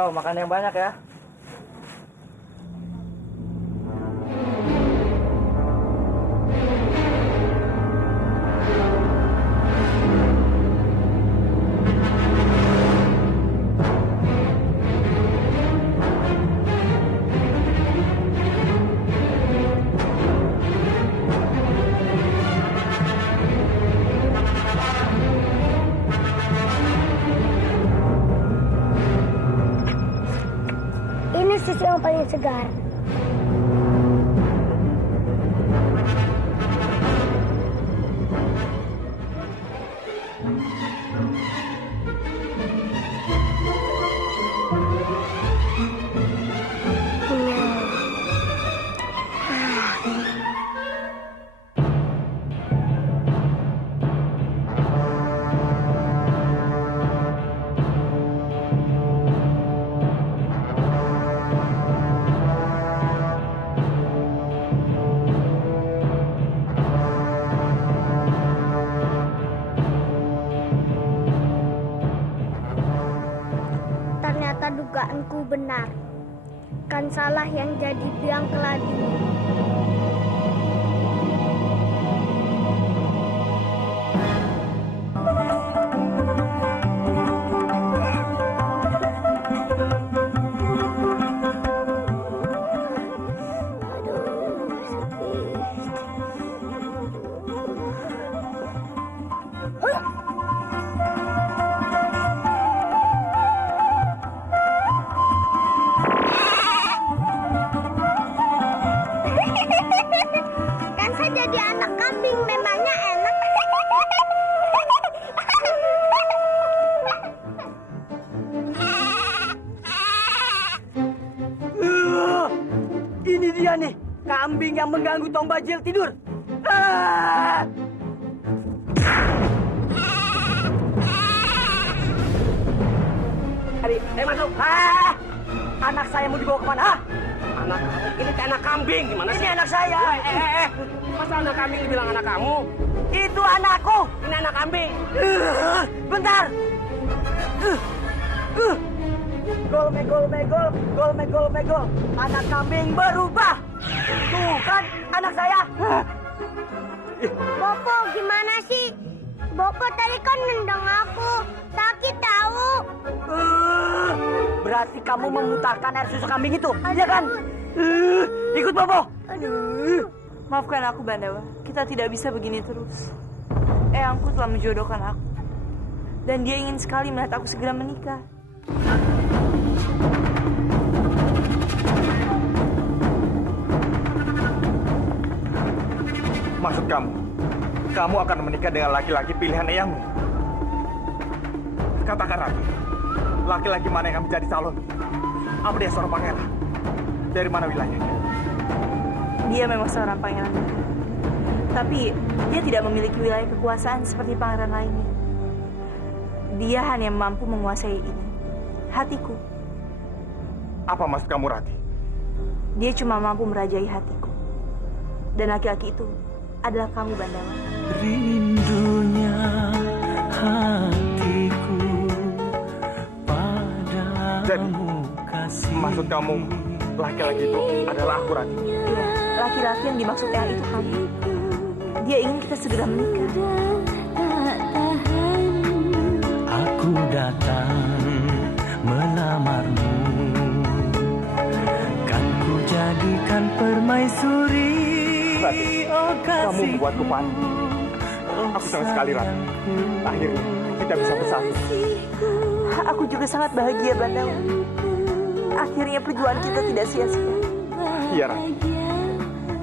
Ayo, makan yang banyak ya. Ini susu yang paling segar. Ternyata dugaanku benar. Kan salah yang jadi biang keladi. Kan saya jadi anak kambing, memangnya enak. Ini dia nih, kambing yang mengganggu Tong Bajil tidur. Ah! Masuk. Ah! Anak saya mau dibawa kemana? Ah! Anak ini anak kambing gimana sih? Ini anak saya. Masa anak kambing dibilang anak kamu? Itu anakku. Ini anak kambing. Bentar. Gol megol megol, gol megol megol. Anak kambing berubah. Tuh kan anak saya. Bopo, gimana sih? Bopo tadi kan nendang aku. Sakit tahu. Berarti kamu memutarkan air susu kambing itu, iya kan? Ikut Bobo. Maafkan aku, Bandawa. Kita tidak bisa begini terus. Eyangku telah menjodohkan aku. Dan dia ingin sekali melihat aku segera menikah. Maksud kamu akan menikah dengan laki-laki pilihan Eyangmu? Katakan Rati, laki-laki mana yang akan menjadi calon? Apa dia seorang pangeran? Dari mana wilayahnya? Dia memang seorang pangeran. Tapi dia tidak memiliki wilayah kekuasaan seperti pangeran lainnya. Dia hanya mampu menguasai ini, hatiku. Apa maksud kamu, Rati? Dia cuma mampu merajai hatiku. Dan laki-laki itu adalah kamu, Bandawa. Rindunya hatiku padamu. Jadi, maksud kamu laki-laki itu adalah aku, Rati? Iya, laki-laki yang dimaksud Eyang itu kamu. Dia ingin kita segera menikah. Aku datang melamarmu, kan ku jadikan permaisuri. Rati, kamu membuatku panik. Aku senang sekali, Rati. Akhirnya kita bisa bersatu. Aku juga sangat bahagia, Bandawa. Akhirnya perjuangan kita tidak sia-sia. Iya, Rati.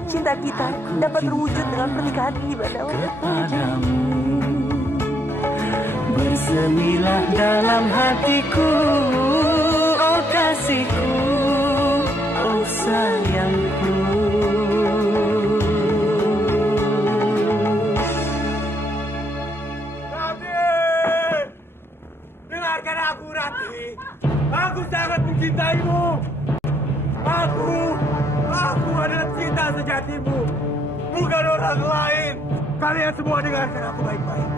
Cinta kita dapat terwujud dengan pernikahan ini, Bandawa. Kepadamu bersemilah dalam hatiku, oh kasihku, oh sayangku. Dengarkan aku, Rati. Aku sangat mencintaimu. Aku adalah cinta sejatimu, bukan orang lain. Kalian semua dengarkan aku baik-baik.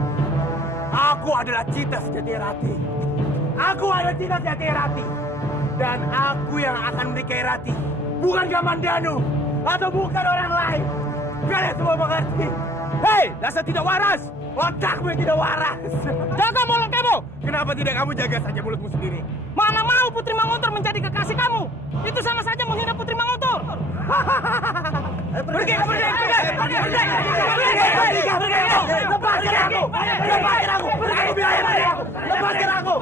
Aku adalah cinta sejati Rati. Aku adalah cinta sejati Rati. Dan aku yang akan menikahi Rati. Bukan Kamandanu. Atau bukan orang lain. Kalian semua mengerti. Hei, dasar tidak waras. Otakmu yang tidak waras. Jaga mulut kamu! Kenapa tidak kamu jaga saja mulutmu sendiri? Mana mau Putri Manguntur menjadi kekasih kamu? Itu sama saja menghina Putri Manguntur. Pergi! Lepaskan aku! Lepaskan aku!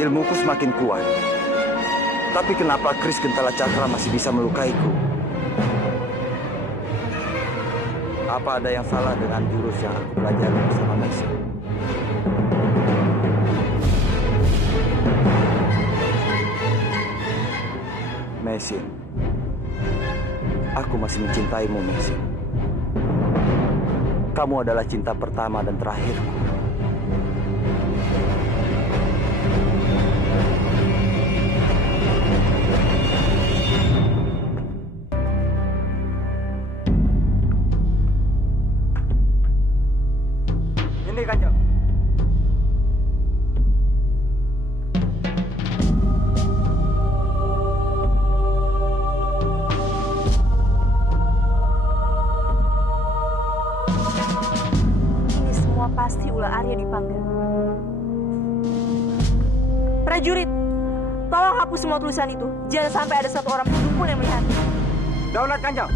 Ilmuku semakin kuat. Tapi kenapa Kris Gentala Cakra masih bisa melukaiku? Apa ada yang salah dengan jurus yang aku pelajari bersama Messi? Messi, aku masih mencintaimu, Messi. Kamu adalah cinta pertama dan terakhirku. Ini Kanjeng. Ini semua pasti ulah Arya dipanggil. Prajurit, tolong hapus semua tulisan itu. Jangan sampai ada satu orang pun yang melihat. Daulat Kanjeng.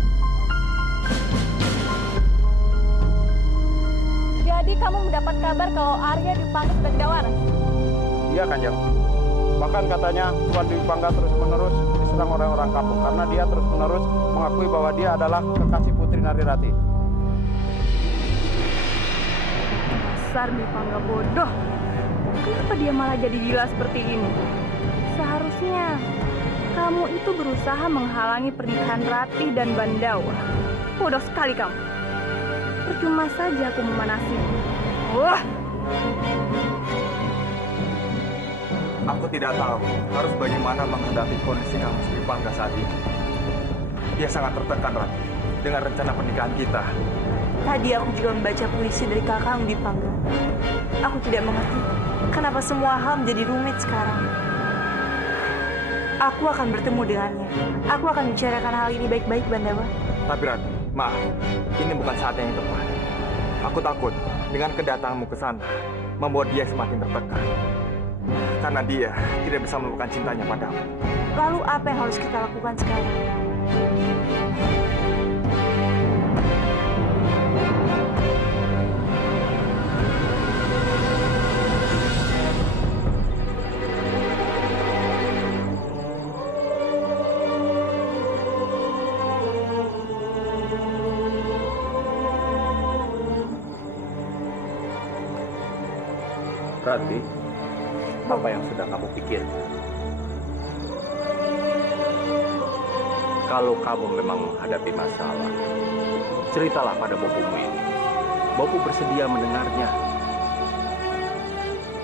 Jadi kamu mendapat kabar kalau Arya Dwi-Pangga sudah tidak waras? Iya, Kanjeng. Bahkan katanya Tuan Dwi-Pangga terus-menerus diserang orang-orang kampung karena dia terus-menerus mengakui bahwa dia adalah kekasih Putri Narirati. Dasar Dwi-Pangga bodoh. Kenapa dia malah jadi gila seperti ini? Seharusnya kamu itu berusaha menghalangi pernikahan Rati dan Bandawa. Bodoh sekali kamu. Percuma saja aku memanasimu. Wah! Aku tidak tahu harus bagaimana menghadapi kondisi Kang Dwi-Pangga saat ini. Dia sangat tertekan, Rati, dengan rencana pernikahan kita. Tadi aku juga membaca puisi dari Kakang Dwi-Pangga. Aku tidak mengerti kenapa semua hal menjadi rumit sekarang. Aku akan bertemu dengannya. Aku akan bicarakan hal ini baik-baik, Bandawa. Tapi Rati, maaf, ini bukan saat yang tepat. Aku takut dengan kedatanganmu ke sana membuat dia semakin tertekan. Karena dia tidak bisa melupakan cintanya padamu. Lalu apa yang harus kita lakukan sekarang? Rati, apa yang sudah kamu pikirkan? Kalau kamu memang menghadapi masalah, ceritalah pada bopomu ini. Bopo bersedia mendengarnya.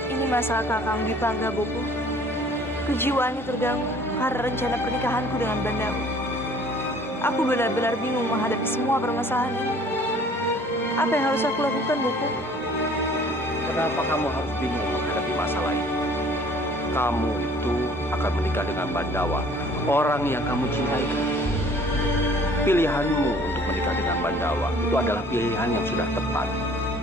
Ini masalah Kakang Dwi-Pangga, Bopo. Kejiwaannya terganggu karena rencana pernikahanku dengan Bandawa. Aku benar-benar bingung menghadapi semua permasalahan ini. Apa yang harus aku lakukan, Bopo? Kenapa kamu harus bingung menghadapi masalah ini? Kamu itu akan menikah dengan Bandawa, orang yang kamu cintai. Pilihanmu untuk menikah dengan Bandawa itu adalah pilihan yang sudah tepat.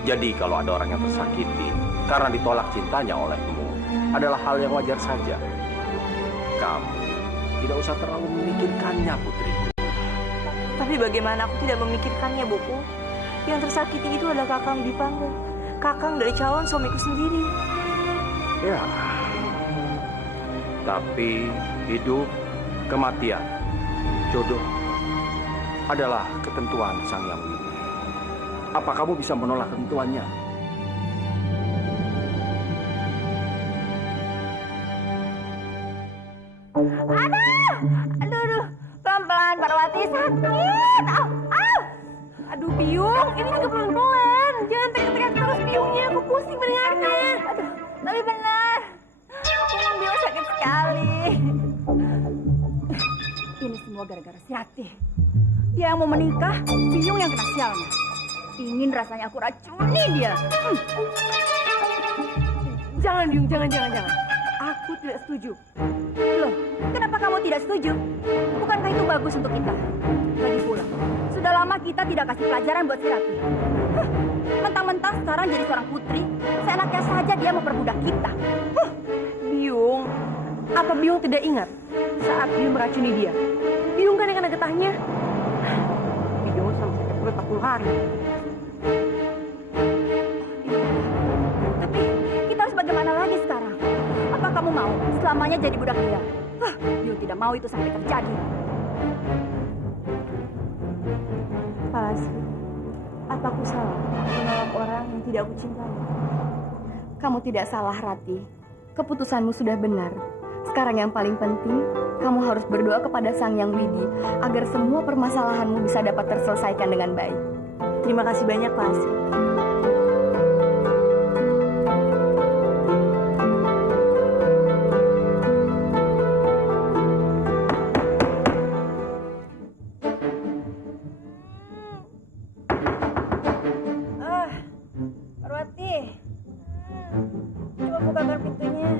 Jadi kalau ada orang yang tersakiti karena ditolak cintanya olehmu, adalah hal yang wajar saja. Kamu tidak usah terlalu memikirkannya, putriku. Tapi bagaimana aku tidak memikirkannya, Bopo? Yang tersakiti itu adalah Kakang Dwi-Pangga. Kakang dari calon suamiku sendiri. Ya, tapi hidup Kematian, jodoh, adalah ketentuan Sang Yang Widi. Apa kamu bisa menolak ketentuannya? Aduh, pelan-pelan Parwati, sakit. Aduh, Biung, ini juga pelan-pelan. Jangan teriak-teriak terus, Biungnya. Aku pusing mendengarnya. Aduh, tapi benar. Aku memang sakit sekali. Ini semua gara-gara si Ratih. Dia yang mau menikah, Biung yang kena sialnya. Ingin rasanya aku racuni dia. Jangan, Biung, jangan. Aku tidak setuju. Loh, kenapa kamu tidak setuju? Bukankah itu bagus untuk kita? Lagi pula, sudah lama kita tidak kasih pelajaran buat si Ratih. Mentang-mentang sekarang jadi seorang putri, seenaknya saja dia memperbudak kita. Biung, apa Biung tidak ingat saat Biung meracuni dia? Biung kan yang kena getahnya. Biung sama sakit perut 40 hari. Tapi kita harus bagaimana lagi sekarang? Apa kamu mau selamanya jadi budak dia? Biung tidak mau itu sampai terjadi. Palastri, apa aku salah menolak orang yang tidak aku cintai? Kamu tidak salah, Ratih. Keputusanmu sudah benar. Sekarang yang paling penting, kamu harus berdoa kepada Sang Yang Widi agar semua permasalahanmu bisa dapat terselesaikan dengan baik. Terima kasih banyak, Palastri. Parwati, coba bukakan pintunya.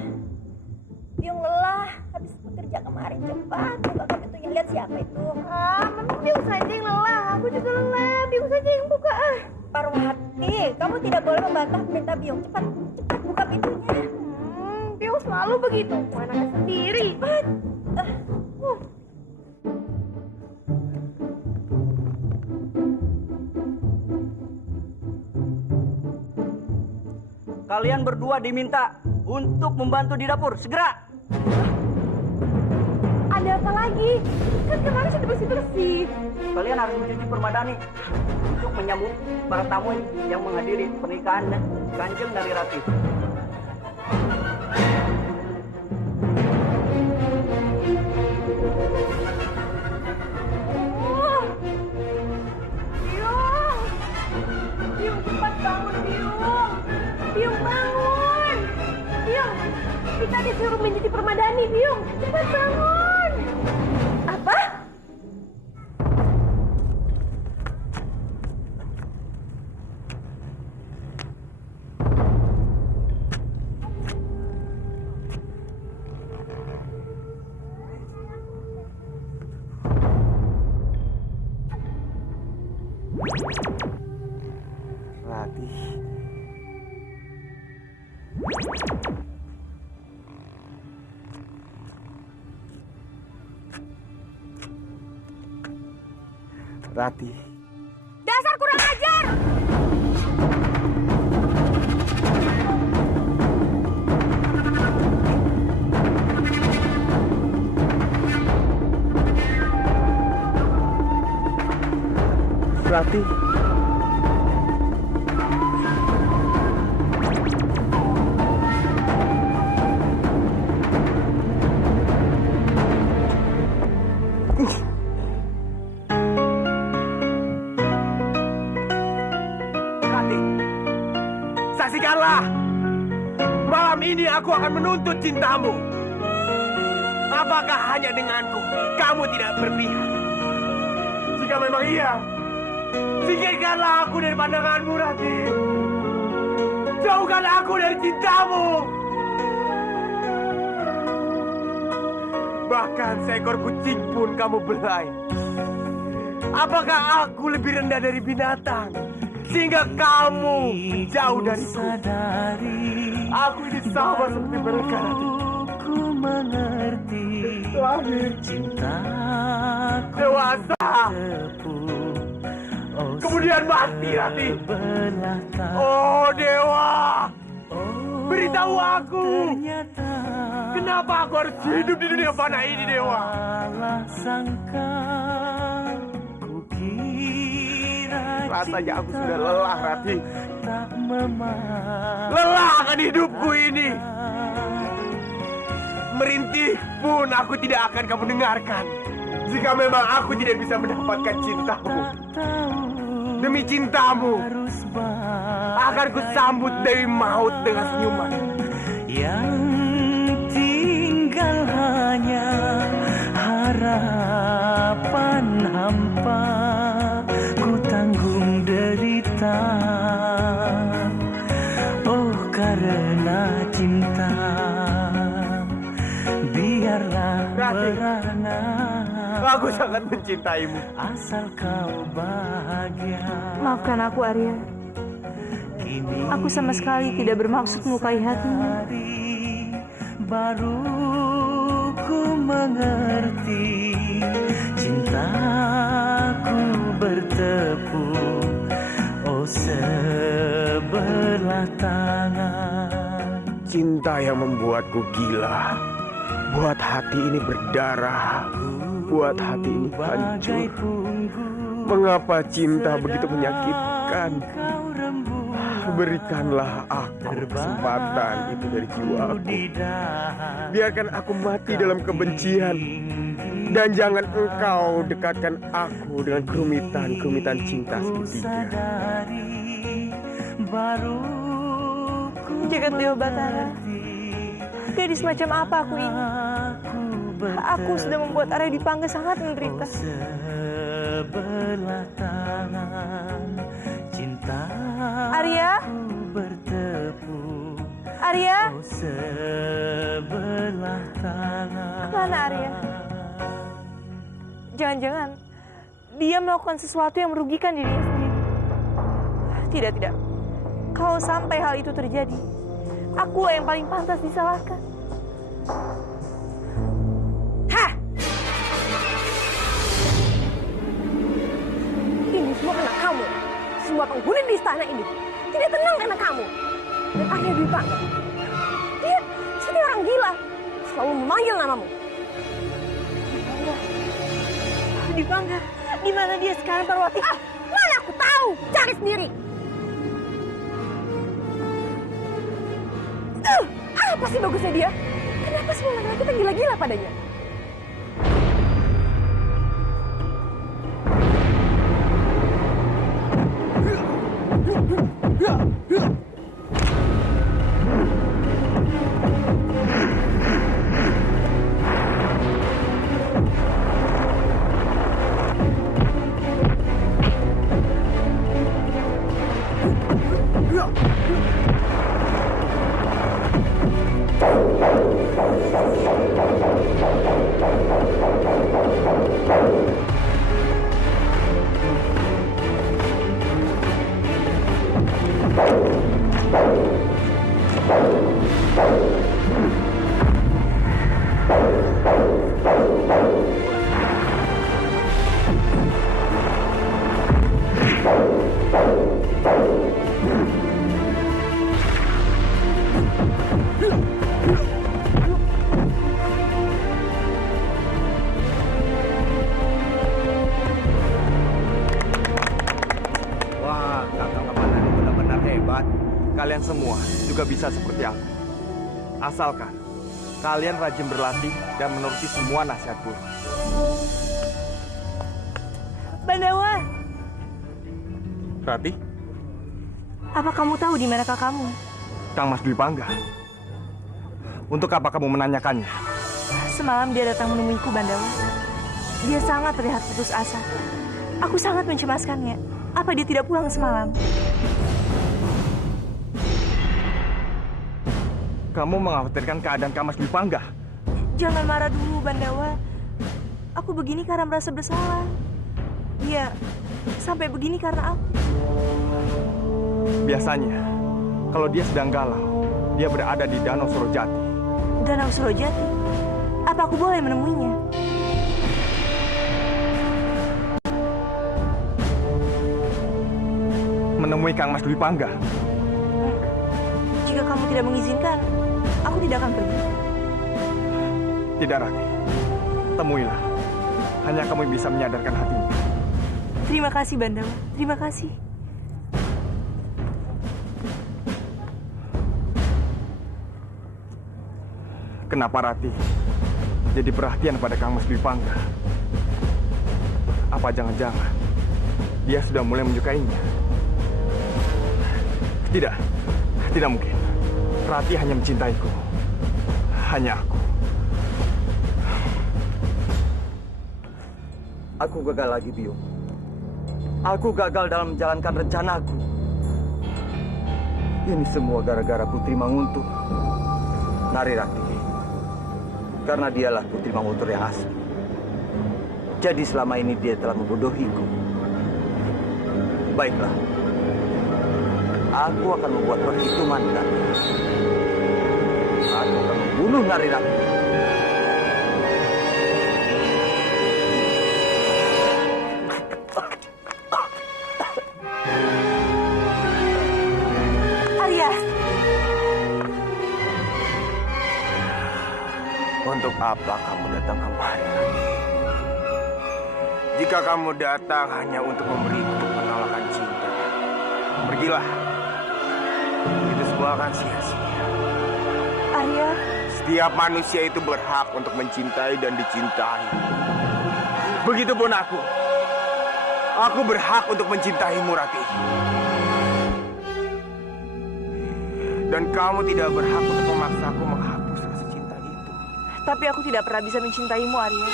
Biung lelah habis bekerja kemarin. Cepat bukakan pintunya. Lihat siapa itu. Memang Biung saja yang lelah. Aku juga lelah. Biung saja yang buka. Parwati, kamu tidak boleh membantah perintah Biung. Cepat buka pintunya. Biung selalu begitu. Anaknya sendiri. Cepat. Kalian berdua diminta untuk membantu di dapur. Segera. Ada apa lagi? Kan kemarin sudah bersih-bersih. Kalian harus mencuci permadani untuk menyambut para tamu yang menghadiri pernikahan Kanjeng dari Ratih. Biung, cepat bangun, Biung. Biung, bangun. Biung, kita disuruh mencuci permadani, Biung. Cepat bangun. Apa? Ratih. Ratih. Dasar kurang ajar. Ratih. Saksikanlah, malam ini aku akan menuntut cintamu. Apakah hanya denganku kamu tidak berpihak? Jika memang iya, singkirkanlah aku dari pandanganmu, Ratih. Jauhkan aku dari cintamu. Bahkan seekor kucing pun kamu belai. Apakah aku lebih rendah dari binatang sehingga kamu jauh dariku? Aku ini sama seperti mereka. Ku mengerti Lahir cintaku dewasa, kemudian mati, Ratih. Oh dewa, beritahu aku, kenapa aku harus hidup di dunia fana ini, Dewa? salah sangka, kukira Rasanya aku sudah lelah, Rati. tak memaafkan. Lelah akan hidupku ini. Merintih pun aku tidak akan kamu dengarkan. Jika memang aku tidak bisa mendapatkan cintamu, demi cintamu, akan kusambut dari maut dengan senyuman. Yang tinggal hanya harapan hampa, ku tanggung derita. Oh, karena cinta, biarlah merana. Aku sangat mencintaimu. Asal kau bahagia. Maafkan aku, Arya. Aku sama sekali tidak bermaksud melukai hatimu. Hari baru ku mengerti, cintaku bertepuk, oh sebelah tangan. Cinta yang membuatku gila, buat hati ini berdarah, buat hati ini hancur. Mengapa cinta begitu menyakitkan? Berikanlah aku kesempatan itu dari jiwaku. Biarkan aku mati dalam kebencian. Dan jangan engkau dekatkan aku dengan kerumitan cinta segitiga. Jagat Dewa Batara, gadis macam apa aku ini? Aku sudah membuat Arya Dipangga sangat menderita. Sebelah tangan cinta Arya? bertepuk, Arya? oh sebelah tangan. Kemana Arya? Jangan-jangan dia melakukan sesuatu yang merugikan dirinya sendiri. Tidak. Kalau sampai hal itu terjadi, akulah yang paling pantas disalahkan. Hah! Ini semua karena kamu. Semua penghuni di istana ini tidak tenang karena kamu. Dan Arya Dipangga, dia seperti orang gila, selalu memanggil namamu. Dipangga, di mana dia sekarang, Parwati? Ah, mana aku tahu, cari sendiri. Apa sih bagusnya dia? Kenapa semua laki-laki kita gila-gila padanya? Kalian semua juga bisa seperti aku. Asalkan kalian rajin berlatih dan menuruti semua nasihat guru. Bandawa, Rati, apa kamu tahu di mana kakakmu? Kang Mas Dwipangga. Untuk apa kamu menanyakannya? Semalam dia datang menemuiku, Bandawa. Dia sangat terlihat putus asa. Aku sangat mencemaskannya. Apa dia tidak pulang semalam? Kamu mengkhawatirkan keadaan Kang Mas Dwipangga? Jangan marah dulu, Bandawa. Aku begini karena merasa bersalah. Dia sampai begini karena aku. Biasanya, kalau dia sedang galau, dia berada di Danau Surojati. Danau Surojati? Apa aku boleh menemuinya? Menemui Kang Mas Dwipangga? Jika kamu tidak mengizinkan, aku tidak akan pergi. Tidak, Rati. Temuilah. Hanya kamu yang bisa menyadarkan hatinya. Terima kasih, Bandawa. Terima kasih. Kenapa Ratih jadi perhatian pada Kang Mas Dwi Pangga? Apa jangan-jangan dia sudah mulai menyukainya? Tidak, tidak mungkin. Ratih hanya mencintaiku. Hanya aku. Aku gagal lagi, Biung. Aku gagal dalam menjalankan rencanaku. Ini semua gara-gara Putri Manguntur. Nari Ratih. Karena dialah Putri Manguntur yang asli. Jadi selama ini dia telah membodohiku. Baiklah. Aku akan membuat perhitungan dengan dia. Aku akan membunuh Nari Ratih. Arya! Untuk apa kamu datang kemari? Jika kamu datang hanya untuk memberiku penolakan cinta, pergilah. Itu semua akan sia-sia. Arya! Setiap manusia itu berhak untuk mencintai dan dicintai. Begitupun aku. Aku berhak untuk mencintaimu, Ratih. Dan kamu tidak berhak untuk memaksaku menghapus rasa cinta itu. Tapi aku tidak pernah bisa mencintaimu, Arya.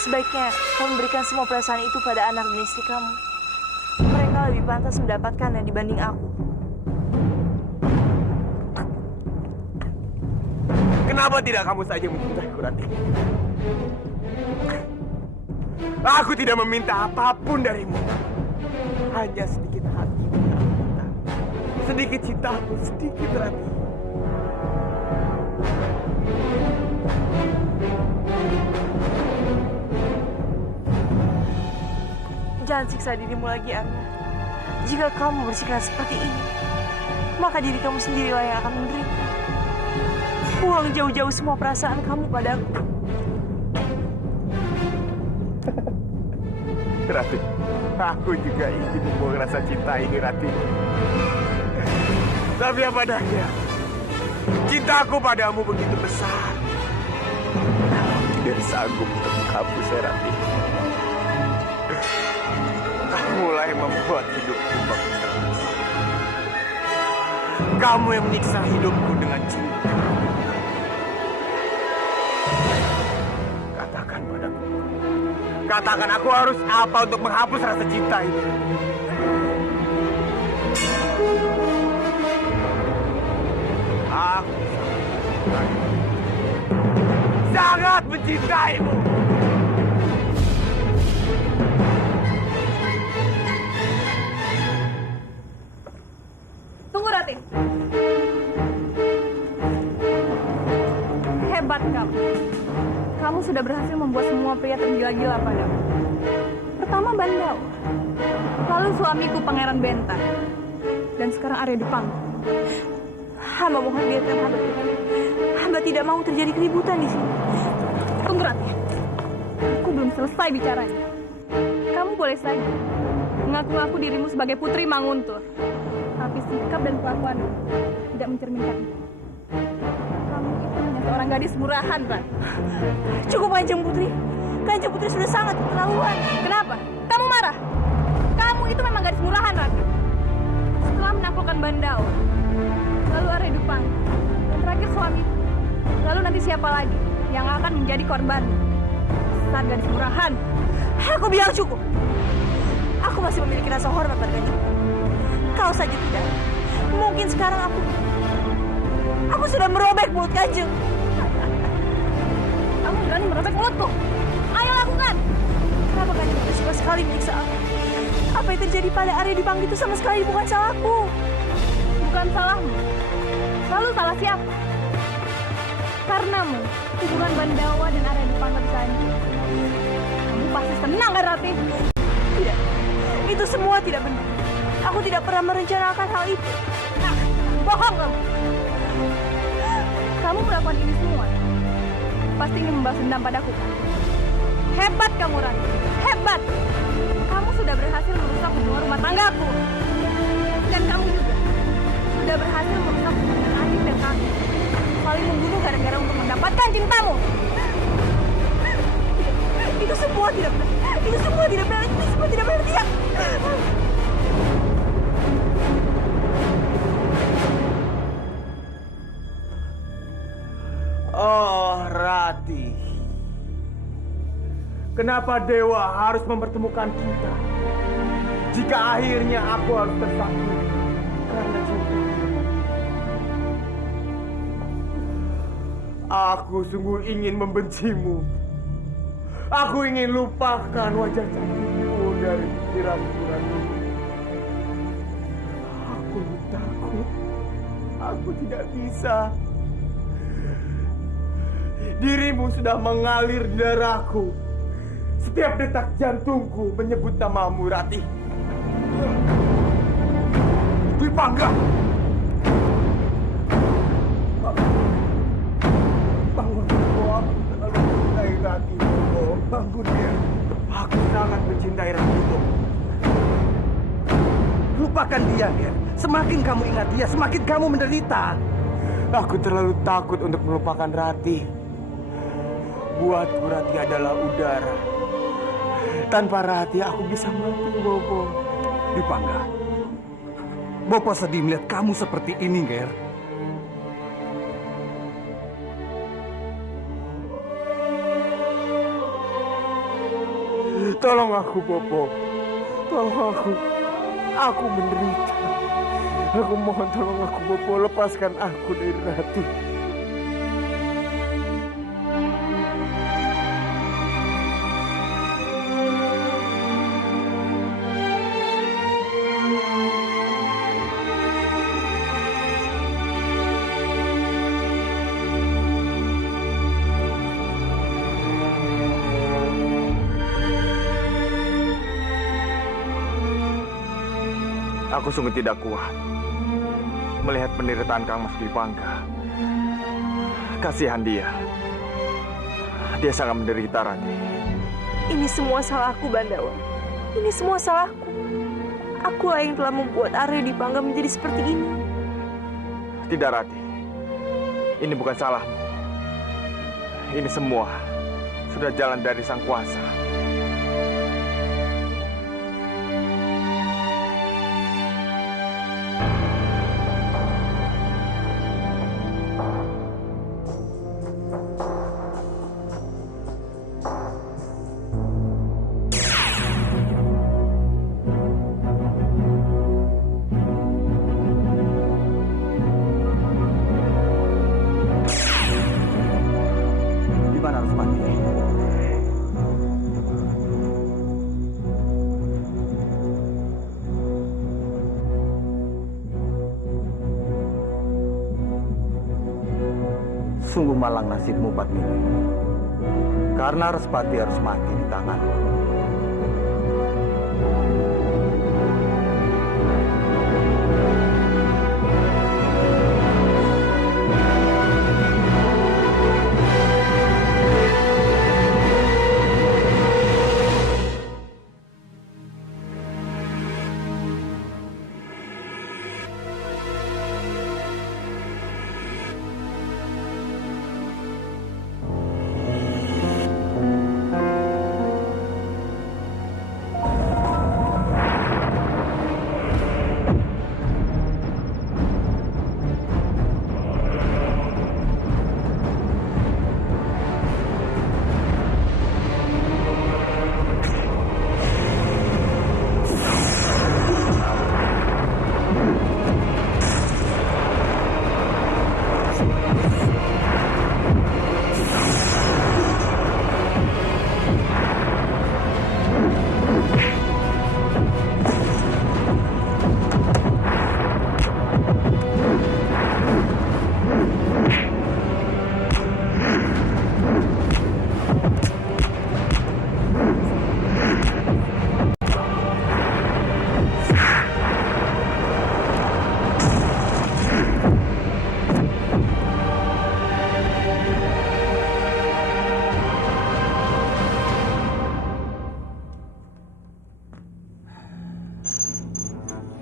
Sebaiknya kamu berikan semua perasaan itu pada anak dan istri kamu. Mereka lebih pantas mendapatkannya dibanding aku. Kenapa tidak kamu saja mencintaiku, Ratih? Aku tidak meminta apapun darimu. Hanya sedikit hatimu yang aku minta. Sedikit cintamu, sedikit, Ratih. Jangan siksa dirimu lagi, Arya. Jika kamu bersikap seperti ini, maka diri kamu sendirilah yang akan menderita. Buang jauh-jauh semua perasaan kamu padaku. Ratih, aku juga ingin membuang rasa cinta ini, Ratih. Tapi apa daya, cintaku padamu begitu besar. Aku tidak sanggup untuk menghapusnya, Ratih. Aku mulai membuat hidupku bangkrut. Kamu yang menyiksa hidupku dengan cinta. Katakan padaku. Katakan aku harus apa untuk menghapus rasa cinta ini. Aku sangat mencintaimu. Tunggu, Ratih. Hebat kamu. Kamu sudah berhasil membuat semua pria tergila-gila padamu. Pertama Bandawa, lalu suamiku Pangeran Bentar, dan sekarang Arya Dipangga. Hamba mohon biarkan hamba pergi. Hamba tidak mau terjadi keributan di sini. Tunggu, Ratih. Aku belum selesai bicaranya. Kamu boleh saja mengaku-ngaku dirimu sebagai Putri Manguntur, tapi sikap dan kelakuanmu tidak mencerminkan itu. Kamu itu hanya seorang gadis murahan, Ratih. Cukup, Kanjeng Putri. Kanjeng Putri sudah sangat keterlaluan. Kenapa? Kamu marah? Kamu itu memang gadis murahan, Ratih. Setelah menaklukkan Bandawa, lalu Arya Dipangga, dan terakhir suamiku, lalu nanti siapa lagi yang akan menjadi korban? Dasar gadis murahan. Aku bilang cukup. Aku masih memiliki rasa hormat pada Kanjeng. Kau saja tidak. Mungkin sekarang aku sudah merobek mulut Kanjeng. Kamu berani merobek mulutku? Ayo lakukan. Kenapa Kanjeng Putri suka sekali menyiksa aku? Apa yang terjadi pada Arya Dipangga itu sama sekali bukan salahku. Bukan salahmu. Lalu salah siapa? Karenamu, hubungan Bandawa dan Arya Dipangga bisa hancur. Kamu pasti senang kan, Ratih? Tidak. Itu semua tidak benar. Aku tidak pernah merencanakan hal itu. Nah, bohong kamu. Kamu melakukan ini semua pasti ingin membalas dendam padaku, kan? Hebat kamu, Rati. Hebat. Kamu sudah berhasil merusak hubungan rumah tanggaku. Dan kamu juga sudah berhasil merusak hubungan adik dan kakak. Saling membunuh gara-gara untuk mendapatkan cintamu. Itu semua tidak benar. Itu semua tidak benar. Itu semua tidak benar. Tidak. Oh, Rati. Kenapa dewa harus mempertemukan kita? Jika akhirnya aku harus tersakiti karena cinta. Aku sungguh ingin membencimu. Aku ingin lupakan wajah cantikmu dari pikiranku, Rati. Aku takut. Aku tidak bisa. Dirimu sudah mengalir di darahku. Setiap detak jantungku menyebut namamu, Rati. Dwi Pangga! Bangun, Bobo. Aku terlalu mencintai Rati, Bobo. Bangun dia. Aku sangat mencintai Rati, Bobo. Lupakan dia, Ger. Semakin kamu ingat dia, semakin kamu menderita. Aku terlalu takut untuk melupakan Rati. Buatku Rati adalah udara. Tanpa Rati aku bisa mati, Bobo. Dwi Pangga, Bopo sedih melihat kamu seperti ini, Ger. Tolong aku, Bobo. Tolong aku. Aku menderita. Aku mohon tolong aku, Bobo. Lepaskan aku dari Rati. Aku sungguh tidak kuat melihat penderitaan Kang Mas Dwi Pangga. Kasihan dia. Dia sangat menderita, Rati. Ini semua salahku, Bandawa. Ini semua salahku. Akulah yang telah membuat Arya Dipangga menjadi seperti ini. Tidak, Rati. Ini bukan salahmu. Ini semua sudah jalan dari Sang Kuasa. Sungguh malang nasibmu, Padmini. Karena Respati harus mati di tanganmu.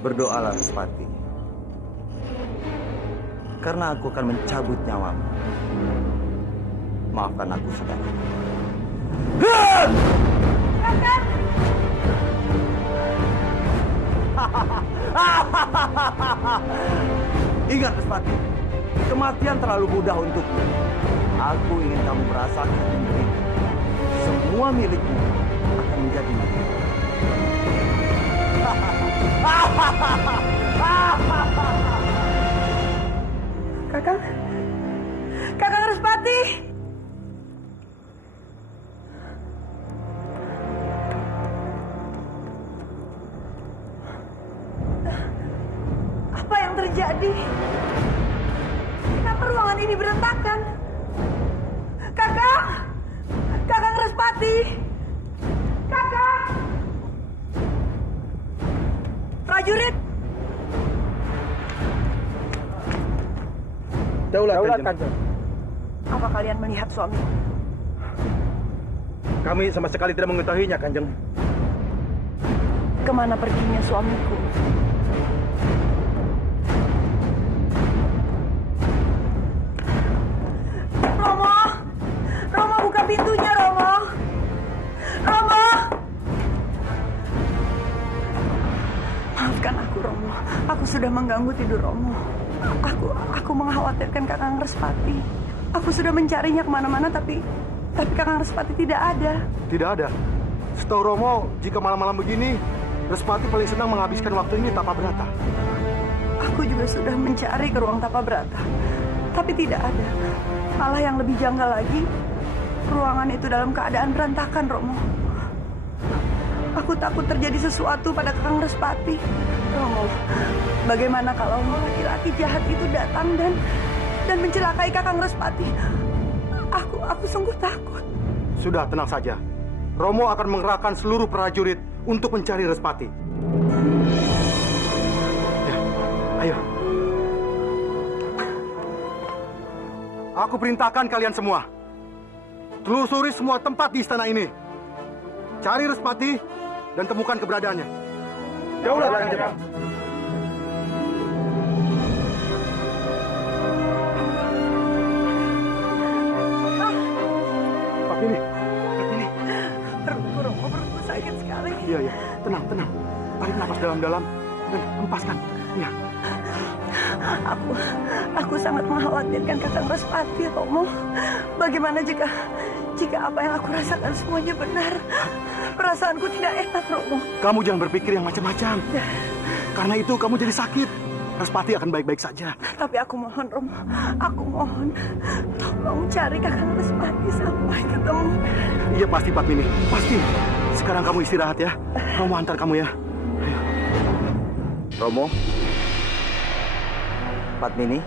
Berdoalah Respati. Karena aku akan mencabut nyawamu. Maafkan aku, saudara. Kakak! Ingat Respati, kematian terlalu mudah untukmu. Aku ingin kamu merasakan menderita. Semua milikmu akan menjadi milikmu. Kakang Respati! Apa yang terjadi? Kenapa ruangan ini berantakan? Kakang Respati! Kakang! Prajurit! Daulat Kanjeng. Apa kalian melihat suami? Kami sama sekali tidak mengetahuinya, Kanjeng. Kemana perginya suamiku? Romo, buka pintunya, Romo. Maafkan aku, Romo. Aku sudah mengganggu tidur Romo. Aku mengkhawatirkan Kakang Respati. Aku sudah mencarinya kemana-mana, tapi Kakang Respati tidak ada. Tidak ada. Setahu Romo, jika malam-malam begini, Respati paling senang menghabiskan waktu ini Tapa Brata. Aku juga sudah mencari ke ruang Tapa Brata, tapi tidak ada. Malah yang lebih janggal lagi, ruangan itu dalam keadaan berantakan, Romo. Aku takut terjadi sesuatu pada Kakang Respati. Romo, bagaimana kalau laki-laki jahat itu datang dan mencelakai Kakang Respati? Aku sungguh takut. Sudah, tenang saja. Romo akan mengerahkan seluruh prajurit untuk mencari Respati. Ya, ayo. Aku perintahkan kalian semua. Telusuri semua tempat di istana ini. Cari Respati dan temukan keberadaannya. Daulat Kanjeng. Pak Bini. Perutku sakit sekali. Iya. Tenang. Tarik nafas dalam-dalam dan hempaskan. Iya. Aku sangat mengkhawatirkan Kakang Respati, Romo. Bagaimana jika apa yang aku rasakan semuanya benar? Perasaanku tidak enak, Romo. Kamu jangan berpikir yang macam-macam. Karena itu kamu jadi sakit. Respati akan baik-baik saja. Tapi aku mohon, Romo. Aku mohon. Tolong cari Kakang Respati sampai ketemu. Iya pasti, Pak Mini. Pasti. Sekarang kamu istirahat ya. Romo antar kamu ya. Ayo. Romo, Padmini,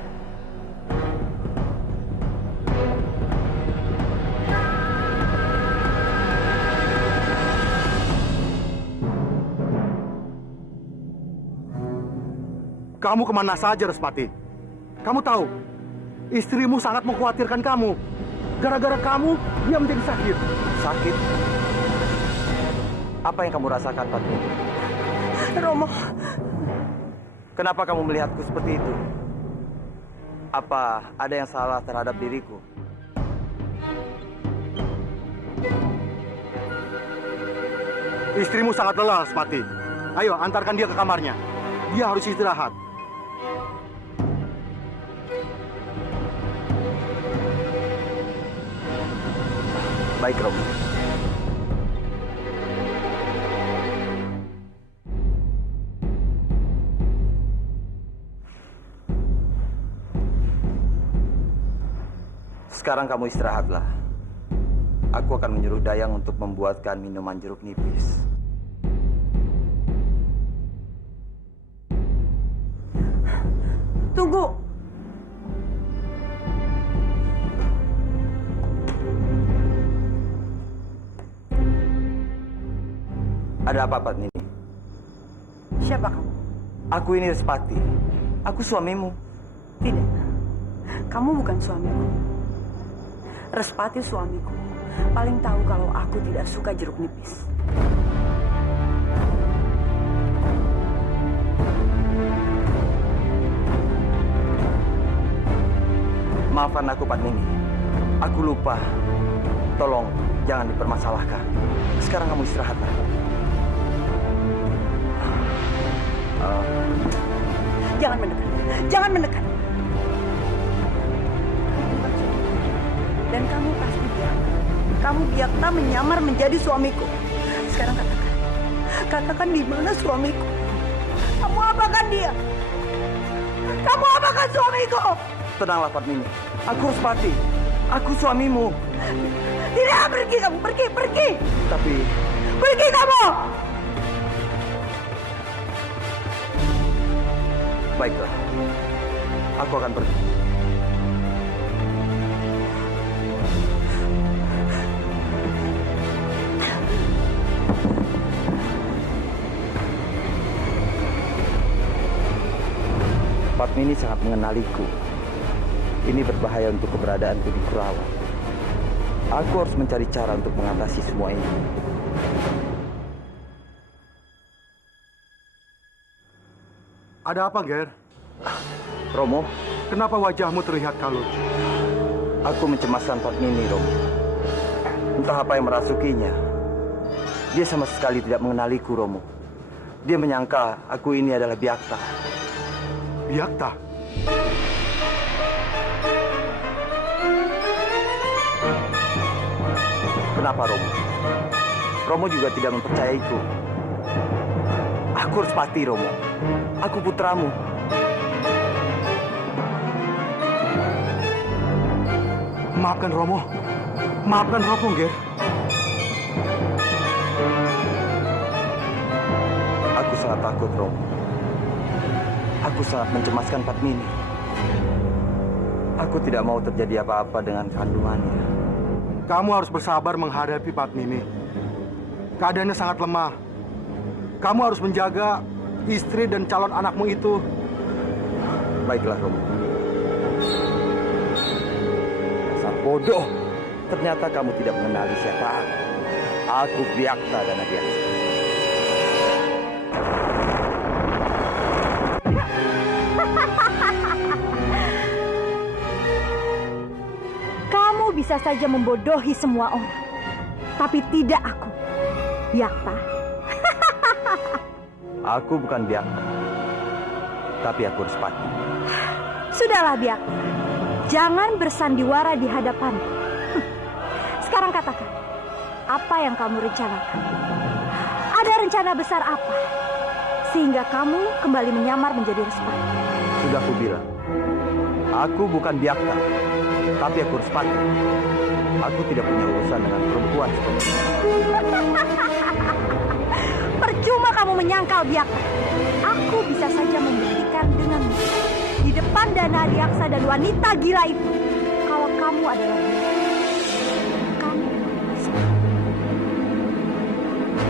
kamu kemana saja, Respati? Kamu tahu, istrimu sangat mengkhawatirkan kamu. Gara-gara kamu, dia menjadi sakit. Sakit? Apa yang kamu rasakan, Padmini? Romo. Kenapa kamu melihatku seperti itu? Apa ada yang salah terhadap diriku? Istrimu sangat lelah, Respati. Ayo, antarkan dia ke kamarnya. Dia harus istirahat. Baik, Romo. Sekarang kamu istirahatlah. Aku akan menyuruh Dayang untuk membuatkan minuman jeruk nipis. Tunggu. Ada apa, Padmini? Siapa kamu? Aku ini Respati. Aku suamimu. Tidak. Kamu bukan suamiku. Respati suamiku. Paling tahu kalau aku tidak suka jeruk nipis. maafkan aku, Padmini. Aku lupa. Tolong jangan dipermasalahkan. Sekarang kamu istirahatlah. Jangan mendekat. Jangan mendekat. Dan kamu pasti kamu Biakta menyamar menjadi suamiku. Sekarang katakan di mana suamiku? Kamu apakan dia? Kamu apakan suamiku? Tenanglah, Padmini. Aku Ruspati. Aku suamimu. Tidak, pergi kamu, pergi. Tapi Pergi kamu! baiklah. Aku akan pergi. Padmini sangat mengenaliku. Ini berbahaya untuk keberadaanku di Kurawa. Aku harus mencari cara untuk mengatasi semua ini. Ada apa, Ger? Romo, Kenapa wajahmu terlihat kalut? aku mencemaskan Padmini, Romo. Entah apa yang merasukinya. Dia sama sekali tidak mengenaliku, Romo. Dia menyangka aku ini adalah Biakta. Biakta? Kenapa, Romo? Romo juga tidak mempercayaiku. Aku harus mati, Romo. Aku putramu. Maafkan Romo. Maafkan Romo, Ger. Aku sangat takut, Romo. Aku sangat mencemaskan Padmini. Aku tidak mau terjadi apa-apa dengan kandungannya. Kamu harus bersabar menghadapi Padmini. Keadaannya sangat lemah. Kamu harus menjaga istri dan calon anakmu itu. Baiklah, Romo. Dasar bodoh. Ternyata kamu tidak mengenali siapa aku. Aku Biakta dan Adiaksa. Kamu bisa saja membodohi semua orang, tapi tidak aku, Biakta. Aku bukan Biakta, tapi aku Ruspati. Sudahlah, Biakta. Jangan bersandiwara di hadapanku. Sekarang katakan, apa yang kamu rencanakan? Ada rencana besar apa? Sehingga kamu kembali menyamar menjadi Ruspati. Sudah aku bilang, aku bukan Biakta, tapi aku Ruspati. Aku tidak punya urusan dengan perempuan seperti itu. Percuma kamu menyangkal, Biakta. Aku bisa saja membuktikan denganmu di depan Dana Adiaksa dan wanita gila itu kalau kamu adalah dia. Kamu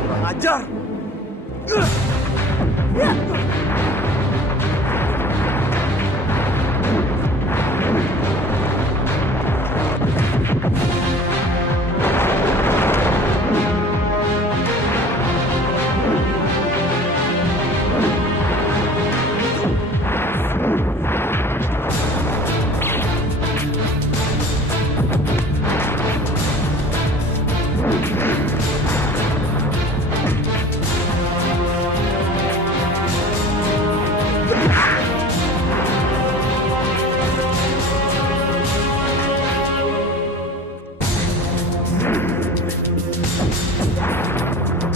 Kurang ajar.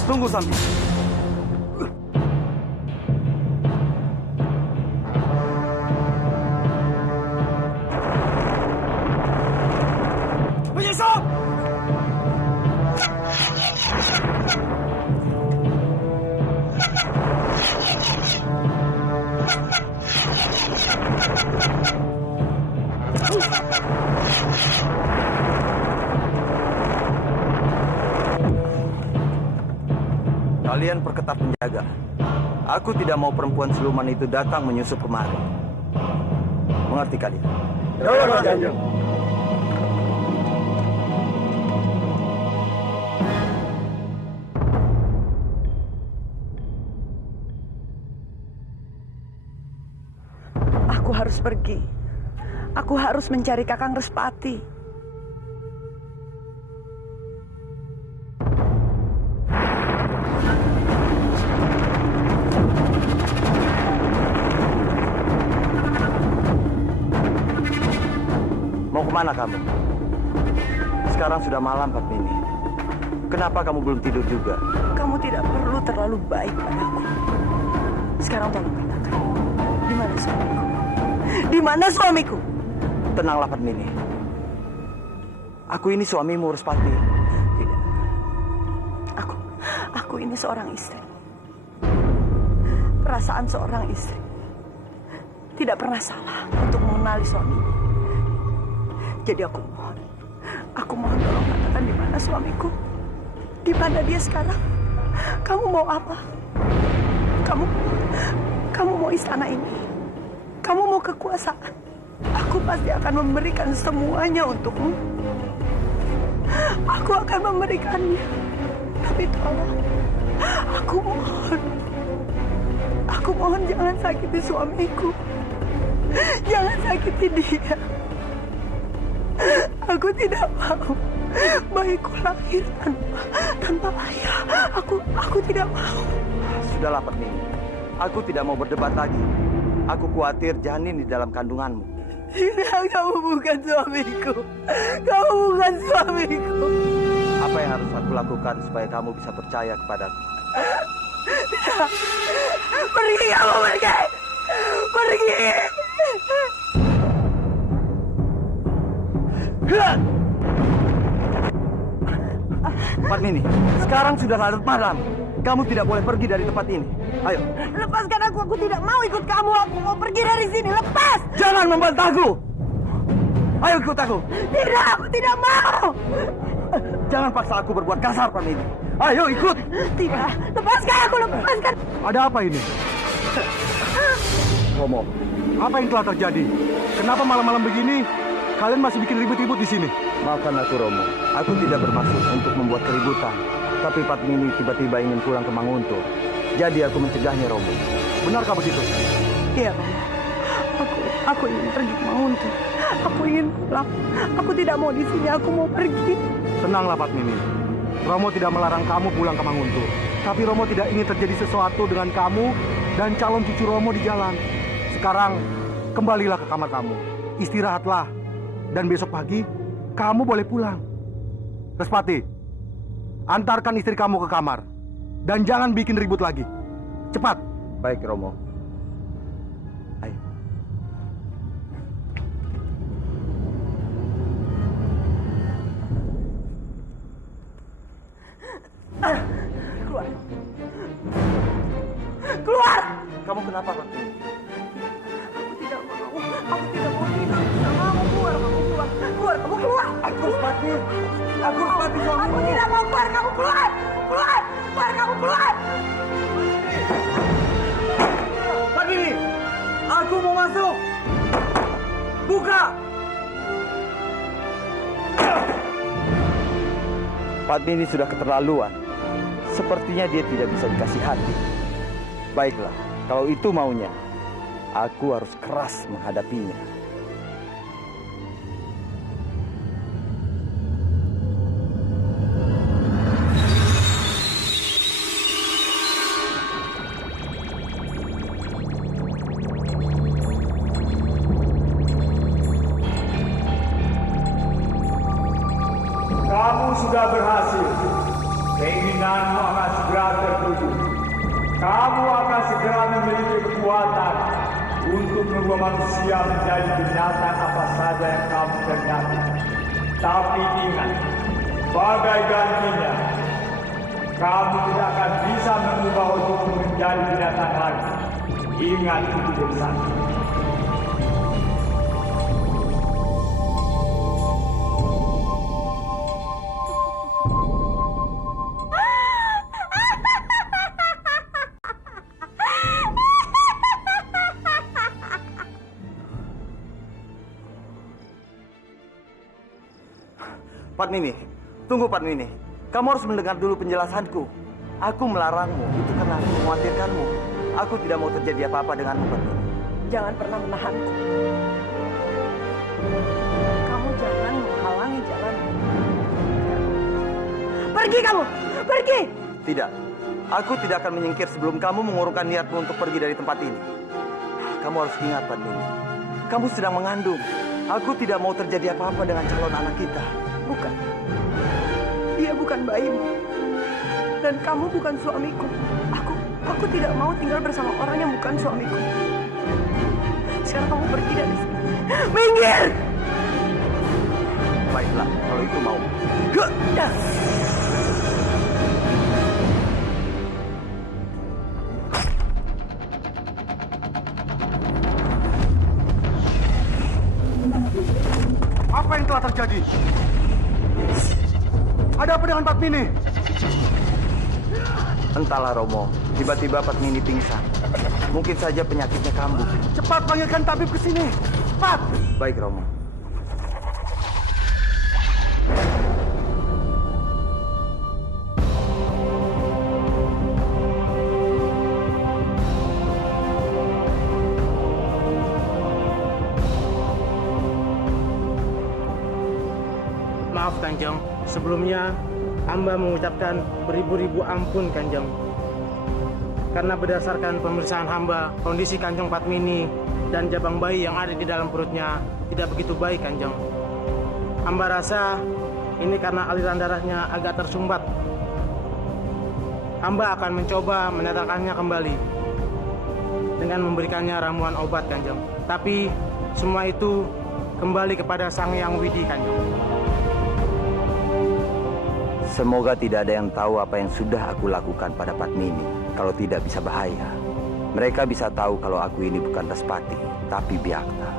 Tunggu, Santi. Penyusup! Kalian perketat penjaga. Aku tidak mau perempuan siluman itu datang menyusup kemari. Mengerti kalian? Ya, Raden. Aku harus pergi. Aku harus mencari Kakang Respati. Mau kemana kamu? Sekarang sudah malam, Padmini. Kenapa kamu belum tidur juga? Kamu tidak perlu terlalu baik padaku. Sekarang tolong katakan, di mana suamiku? Di mana suamiku? Tenanglah, Padmini. Aku ini suamimu, Respati. Tidak. Aku ini seorang istri. Perasaan seorang istri tidak pernah salah untuk mengenali suaminya. Jadi aku mohon tolong katakan di mana suamiku. Di mana dia sekarang? Kamu mau apa? Kamu mau istana ini? Kamu mau kekuasaan? Aku pasti akan memberikan semuanya untukmu. Aku akan memberikannya. Tapi tolong, aku mohon jangan sakiti suamiku. Jangan sakiti dia. Aku tidak mau bayiku lahir tanpa ayah. Aku tidak mau. Sudahlah, Padmini. Aku tidak mau berdebat lagi. Aku khawatir janin di dalam kandunganmu. Tidak, kamu bukan suamiku. Kamu bukan suamiku. Apa yang harus aku lakukan supaya kamu bisa percaya kepadaku? Tidak. Pergi kamu, pergi. Pergi. Padmini, sekarang sudah larut malam. Kamu tidak boleh pergi dari tempat ini. Ayo. Lepaskan aku tidak mau ikut kamu. Aku mau pergi dari sini. Lepas. Jangan membantahku. Ayo ikut aku. Tidak, aku tidak mau. Jangan paksa aku berbuat kasar, Padmini. Ayo ikut. Tidak, lepaskan aku, lepaskan. Ada apa ini? Romo, apa yang telah terjadi? Kenapa malam-malam begini kalian masih bikin ribut-ribut di sini? maafkan aku, Romo. Aku tidak bermaksud untuk membuat keributan. Tapi Padmini tiba-tiba ingin pulang ke Manguntur. Jadi aku mencegahnya, Romo. Benarkah begitu? Iya, Romo. Aku ingin pergi ke Manguntur. Aku ingin pulang. Aku tidak mau di sini. Aku mau pergi. Tenanglah, Padmini. Romo tidak melarang kamu pulang ke Manguntur. Tapi Romo tidak ingin terjadi sesuatu dengan kamu dan calon cucu Romo di jalan. Sekarang kembalilah ke kamar kamu. Istirahatlah. Dan besok pagi kamu boleh pulang. Respati, antarkan istri kamu ke kamar. Dan jangan bikin ribut lagi. Cepat. Baik, Romo. Ayo. Keluar. Keluar. Kamu kenapa, Padmini? Aku tidak mau. Aku tidak mau hidup bersama kamu. Keluar, kamu keluar. Keluar, kamu keluar. Aku harus mati. Aku harus mati, suamimu. Aku tidak mau keluar. Kamu keluar. Keluar. Keluar, kamu keluar. Padmini, aku mau masuk. Buka. Padmini sudah keterlaluan. Sepertinya dia tidak bisa dikasih hati. Baiklah, kalau itu maunya, aku harus keras menghadapinya. Kamu sudah berhasil. Keinginanmu akan segera terwujud. Kamu akan segera memiliki kekuatan untuk merubah manusia menjadi binatang apa saja yang kamu kehendaki. Tapi ingat, sebagai gantinya, kamu tidak akan bisa mengubah wujudmu menjadi binatang lagi. Ingat itu bersama. Padmini, tunggu Padmini. Kamu harus mendengar dulu penjelasanku. Aku melarangmu, itu karena aku mengkhawatirkanmu. Aku tidak mau terjadi apa-apa denganmu, Padmini. Jangan pernah menahanku. Kamu jangan menghalangi jalan. Pergi kamu! Pergi! Tidak. Aku tidak akan menyingkir sebelum kamu mengurungkan niatmu untuk pergi dari tempat ini. Kamu harus ingat, Padmini. Kamu sedang mengandung. Aku tidak mau terjadi apa-apa dengan calon anak kita. Bukan. Dia bukan bayimu. Dan kamu bukan suamiku. Aku tidak mau tinggal bersama orang yang bukan suamiku. Sekarang kamu pergi dari sini. Minggir! Baiklah, kalau itu mau. Apa yang telah terjadi? Ada apa dengan Padmini? Entahlah, Romo. Tiba-tiba Padmini pingsan. Mungkin saja penyakitnya kambuh. Cepat panggilkan tabib ke sini. Cepat! Baik, Romo. Maaf Kanjeng, sebelumnya hamba mengucapkan beribu-ribu ampun Kanjeng. Karena berdasarkan pemeriksaan hamba, kondisi Kanjeng Padmini dan jabang bayi yang ada di dalam perutnya tidak begitu baik Kanjeng. Hamba rasa ini karena aliran darahnya agak tersumbat. Hamba akan mencoba menetapkannya kembali dengan memberikannya ramuan obat Kanjeng. Tapi semua itu kembali kepada Sang Hyang Widi Kanjeng. Semoga tidak ada yang tahu apa yang sudah aku lakukan pada Padmini. Kalau tidak bisa bahaya. Mereka bisa tahu kalau aku ini bukan Respati, tapi Biakta.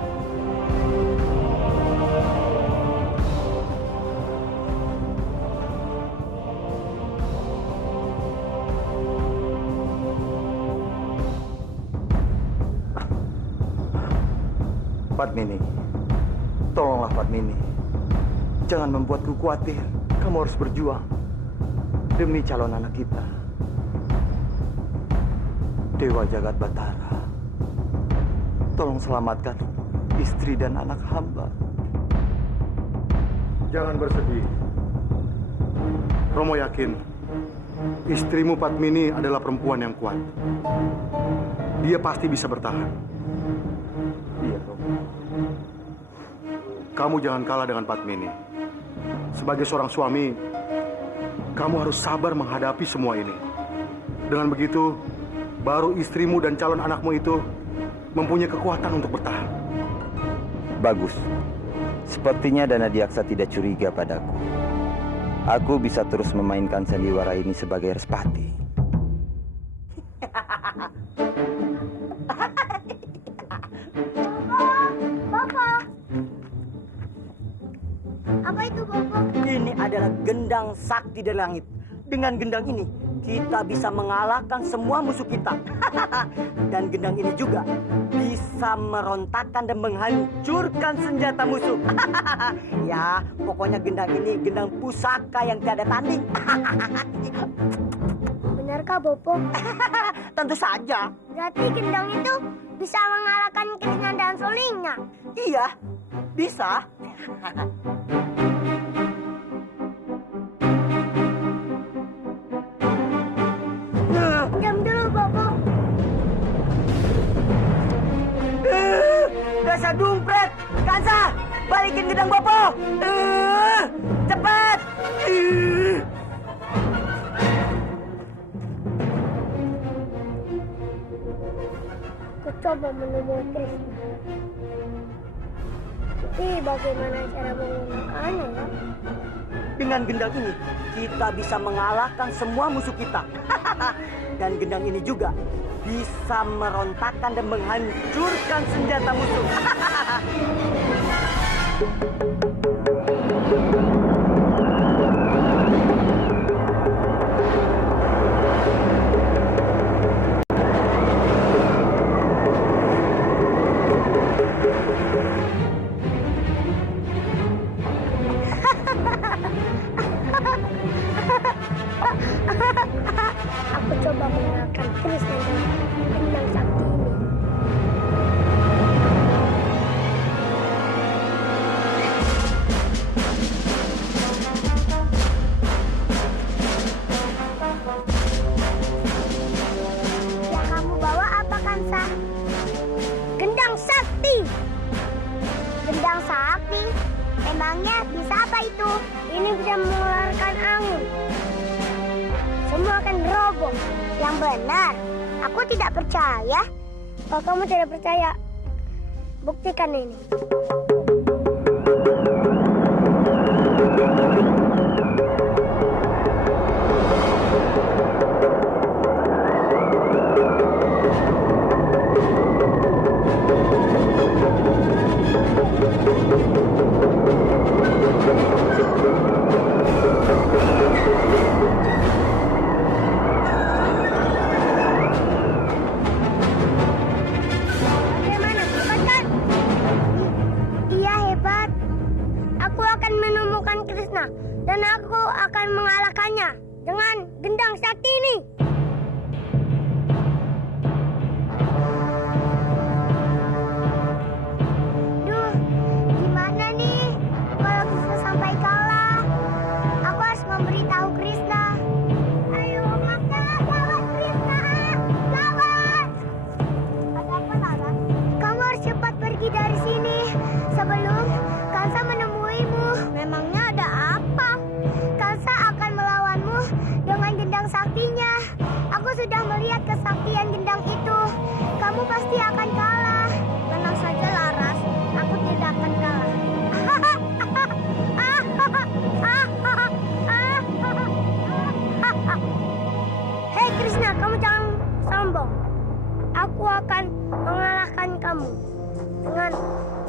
Padmini, tolonglah Padmini. Jangan membuatku khawatir. Kamu harus berjuang demi calon anak kita. Dewa Jagat Batara, tolong selamatkan istri dan anak hamba. Jangan bersedih. Romo yakin istrimu Padmini adalah perempuan yang kuat. Dia pasti bisa bertahan. Iya, Romo. Kamu jangan kalah dengan Padmini. Sebagai seorang suami, kamu harus sabar menghadapi semua ini. Dengan begitu, baru istrimu dan calon anakmu itu mempunyai kekuatan untuk bertahan. Bagus. Sepertinya Dana Diaksa tidak curiga padaku. Aku bisa terus memainkan sandiwara ini sebagai Respati. Bapak. Apa itu, Bapak? Ini adalah gendang sakti dari langit. Dengan gendang ini, kita bisa mengalahkan semua musuh kita. Dan gendang ini juga bisa merontakkan dan menghancurkan senjata musuh. Ya, pokoknya gendang ini gendang pusaka yang tiada tanding. Benarkah, Bopo? Tentu saja. Berarti gendang itu bisa mengalahkan Krishna dan sulingnya. Iya, bisa. Diam dulu, Bopo. Dasar dumpret! Kansa! Balikin gendang Bopo! Cepat! Aku coba menemui Krishna. Tapi bagaimana cara menggunakannya ya? Dengan gendang ini, kita bisa mengalahkan semua musuh kita. Dan gendang ini juga bisa merontakkan dan menghancurkan senjata musuh. Aku coba mengalahkan Krishna dengan gendang sakti ini. Yang benar. Aku tidak percaya. Kalau kamu tidak percaya, buktikan ini. Bagaimana? Hebat kan? Iya, hebat. Aku akan menemukan Krishna dan aku akan mengalahkannya dengan gendang sakti ini. Duh, gimana nih kalau Krishna sampai kalah? Aku harus memberitahu Krishna. Ayo, maka lawan Krishna! Lawan! Ada apa, Lara? Kamu harus cepat pergi dari sini sebelum Kansa menemuimu. Memangnya ada apa? Kansa akan melawanmu dengan gendang saktinya. Aku sudah melihat kesaktian gendang itu. Kamu pasti akan kalah. Tenang saja, Laras. Aku tidak akan kalah. Hei Krishna, kamu jangan sombong. Aku akan mengalahkan kamu dengan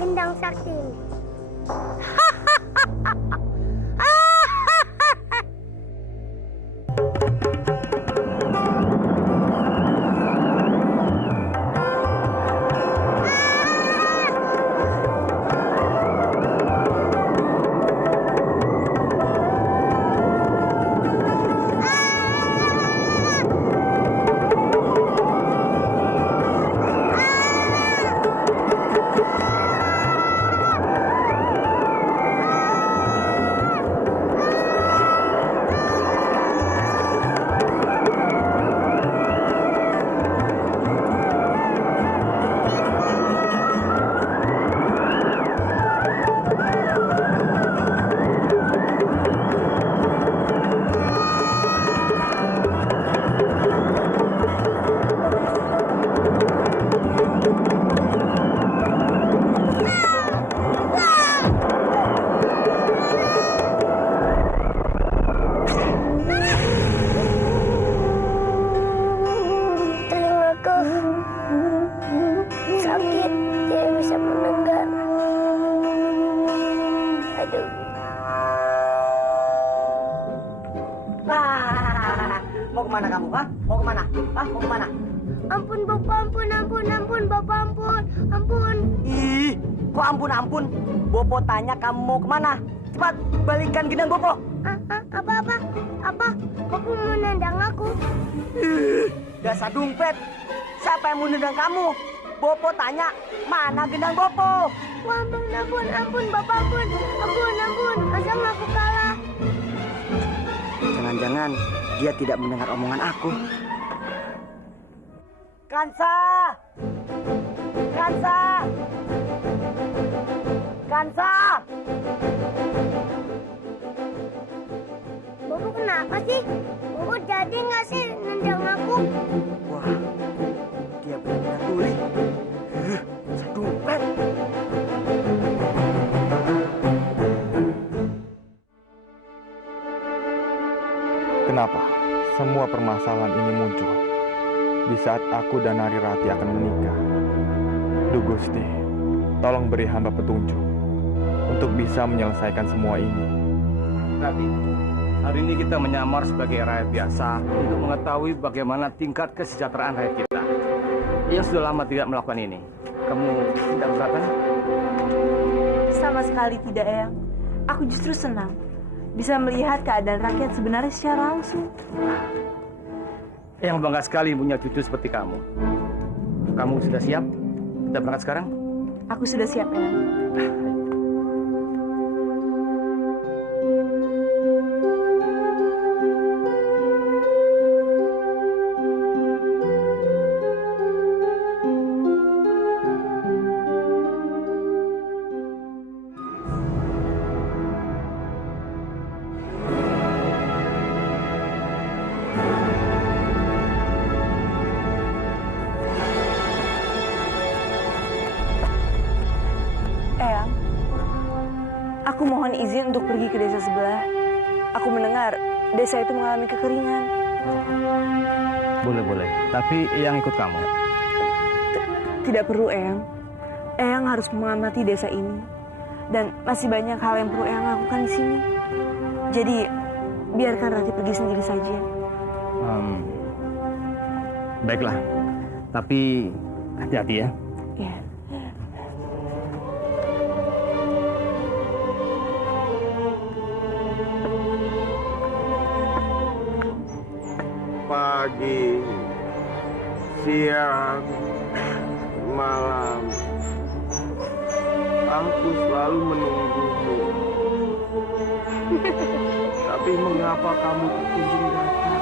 gendang sakti ini. Telingaku sakit, tidak bisa mendengar. Aduh. Mau kemana kamu, ha? Mau kemana? Hah? Mau kemana? Ampun, Bapak, ampun, Bapak, ampun. Ih, kok ampun? Bopo tanya kamu mau kemana? Cepat, balikan gendang Bopo. Apa? Bapak menendang aku. Dasar dompet. Siapa yang mau nendang kamu? Bopo tanya, mana gendang Bopo? Wah, ampun, Bapak, ampun. Asal aku kalah. Jangan-jangan dia tidak mendengar omongan aku. Kansa! Bobo kenapa sih? Bobo jadi nggak sih nendang aku? Wah, dia benar-benar tuli. Dompet. Kenapa semua permasalahan ini muncul di saat aku dan Nari Rati akan menikah? Duh Gusti, tolong beri hamba petunjuk untuk bisa menyelesaikan semua ini. Rati, hari ini kita menyamar sebagai rakyat biasa untuk mengetahui bagaimana tingkat kesejahteraan rakyat kita yang sudah lama tidak melakukan ini. Kamu tidak keberatan? Sama sekali tidak, Eyang. Aku justru senang bisa melihat keadaan rakyat sebenarnya secara langsung. Yang bangga sekali punya cucu seperti kamu. Kamu sudah siap? Kita berangkat sekarang? Aku sudah siap, Eyang. mohon izin untuk pergi ke desa sebelah. Aku mendengar desa itu mengalami kekeringan. Boleh. Tapi Eyang ikut kamu. Tidak perlu, Eyang. Eyang harus mengamati desa ini. Dan masih banyak hal yang perlu Eyang lakukan di sini. Jadi, biarkan Rati pergi sendiri saja. Baiklah. Tapi hati-hati ya. Ya. Pagi, siang, malam, aku selalu menunggumu. Tapi mengapa kamu tak kunjung datang?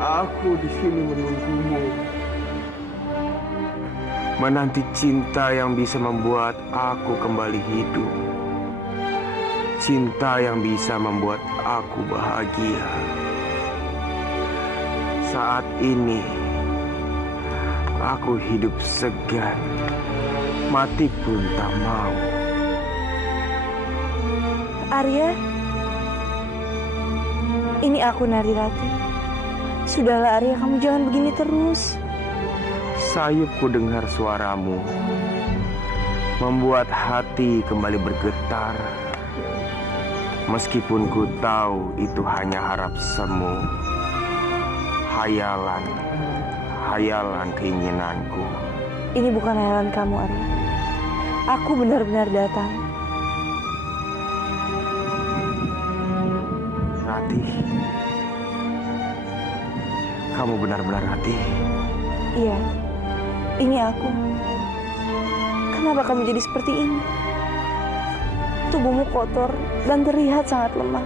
Aku di sini menunggumu, menanti cinta yang bisa membuat aku kembali hidup. Cinta yang bisa membuat aku bahagia. Saat ini, aku hidup segan, mati pun tak mau. Arya, ini aku Nari Rati. Sudahlah Arya, kamu jangan begini terus. Sayupku dengar suaramu, membuat hati kembali bergetar. Meskipun ku tahu itu hanya harap semu, hayalan keinginanku. Ini bukan hayalan kamu, Arya. Aku benar-benar datang. Rati, kamu benar-benar Rati? Iya, ini aku. Kenapa kamu jadi seperti ini? Tubuhmu kotor dan terlihat sangat lemah.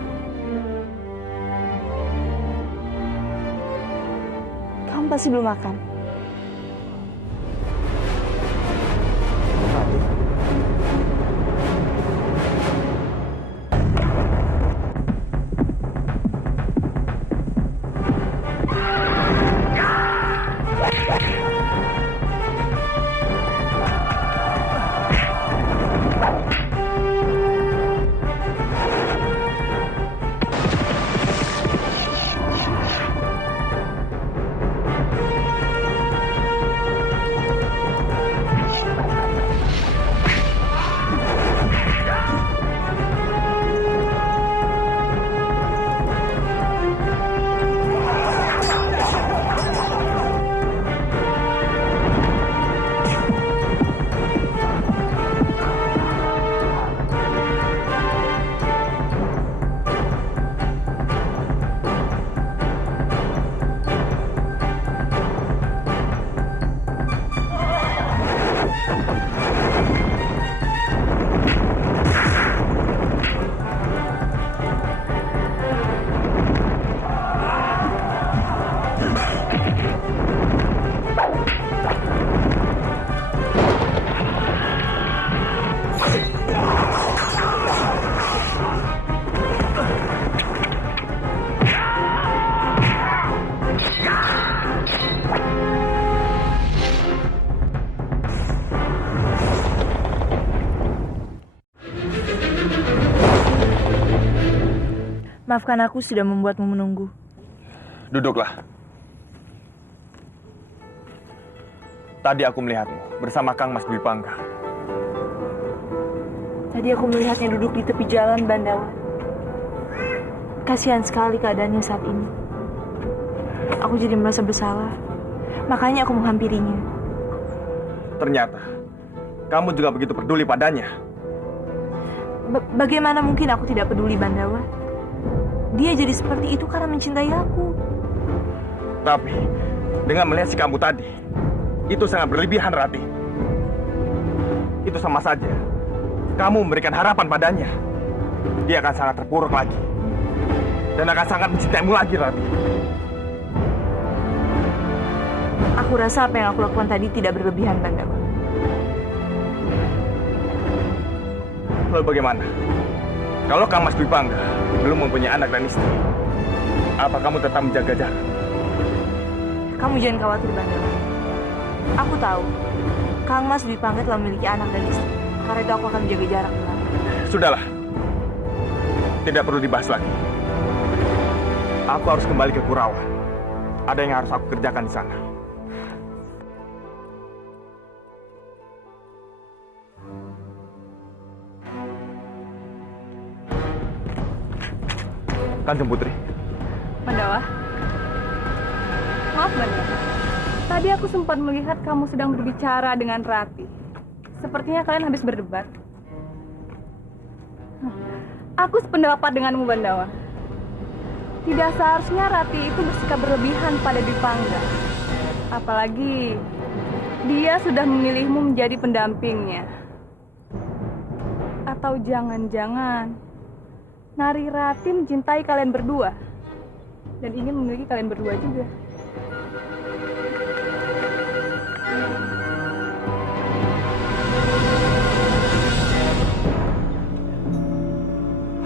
Kamu pasti belum makan. Maafkan aku sudah membuatmu menunggu. Duduklah. Tadi aku melihatmu bersama Kang Mas Dwi Pangga. Tadi aku melihatnya duduk di tepi jalan Bandawa. Kasihan sekali keadaannya saat ini. Aku jadi merasa bersalah. Makanya aku menghampirinya. Ternyata kamu juga begitu peduli padanya. Bagaimana mungkin aku tidak peduli, Bandawa? Dia jadi seperti itu karena mencintai aku. Tapi dengan melihat si kamu tadi, itu sangat berlebihan, Rati. Itu sama saja kamu memberikan harapan padanya. Dia akan sangat terpuruk lagi dan akan sangat mencintaimu lagi, Rati. Aku rasa apa yang aku lakukan tadi tidak berlebihan, Bandawa. Lalu bagaimana? Kalau Kang Mas Dwi Pangga belum mempunyai anak dan istri, apa kamu tetap menjaga jarak? Kamu jangan khawatir, Bandawa. Aku tahu Kang Mas Dwi Pangga telah memiliki anak dan istri. Karena itu aku akan menjaga jarak dengan. Sudahlah. Tidak perlu dibahas lagi. Aku harus kembali ke Kurawan. Ada yang harus aku kerjakan di sana. Kanjeng Putri. Mandawa. Maaf, Mandawa. Tadi aku sempat melihat kamu sedang berbicara dengan Rati. Sepertinya kalian habis berdebat. Aku sependapat denganmu, Mandawa. Tidak seharusnya Rati itu bersikap berlebihan pada Dipangga. Apalagi dia sudah memilihmu menjadi pendampingnya. Atau jangan-jangan Nari Rati mencintai kalian berdua dan ingin memiliki kalian berdua juga.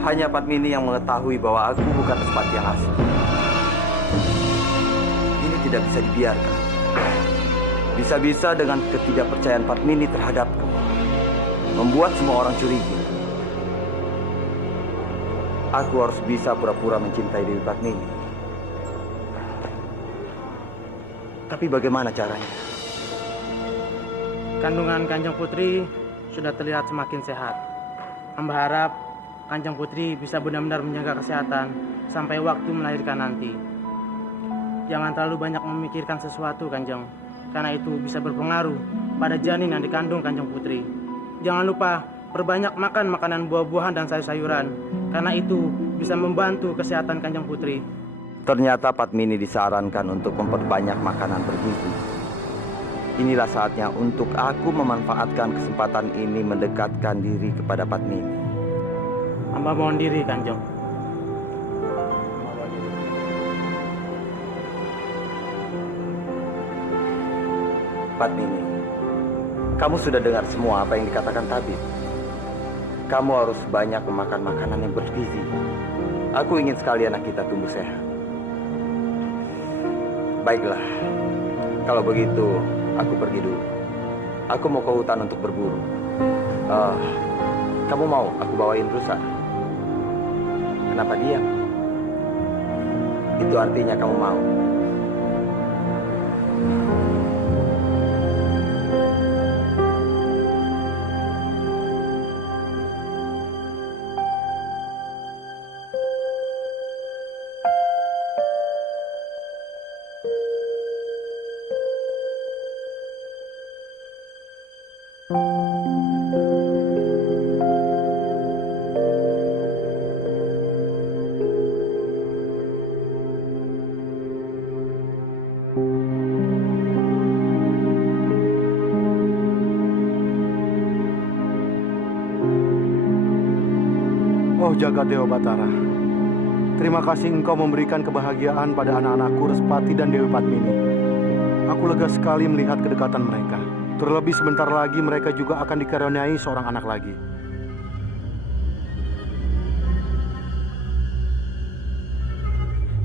Hanya Padmini yang mengetahui bahwa aku bukan Respati yang asli. Ini tidak bisa dibiarkan. Bisa-bisa dengan ketidakpercayaan Padmini terhadapku membuat semua orang curiga. Aku harus bisa pura-pura mencintai Dewi Padmini. Tapi bagaimana caranya? Kandungan Kanjeng Putri sudah terlihat semakin sehat. Hamba harap Kanjeng Putri bisa benar-benar menjaga kesehatan sampai waktu melahirkan nanti. Jangan terlalu banyak memikirkan sesuatu, Kanjeng, karena itu bisa berpengaruh pada janin yang dikandung Kanjeng Putri. Jangan lupa perbanyak makan makanan buah-buahan dan sayur-sayuran, karena itu bisa membantu kesehatan Kanjeng Putri. Ternyata Padmini disarankan untuk memperbanyak makanan bergizi. Inilah saatnya untuk aku memanfaatkan kesempatan ini mendekatkan diri kepada Padmini. Hamba mohon diri, Kanjeng. Padmini, kamu sudah dengar semua apa yang dikatakan tabib. Kamu harus banyak memakan makanan yang bergizi. Aku ingin sekali anak kita tumbuh sehat. Baiklah, kalau begitu aku pergi dulu. Aku mau ke hutan untuk berburu. Kamu mau aku bawain rusa? Kenapa diam? Itu artinya kamu mau. Oh Jagat Dewa Batara, terima kasih engkau memberikan kebahagiaan pada anak-anakku Respati dan Dewi Padmini. Aku lega sekali melihat kedekatan mereka. Terlebih sebentar lagi mereka juga akan dikaruniai seorang anak lagi.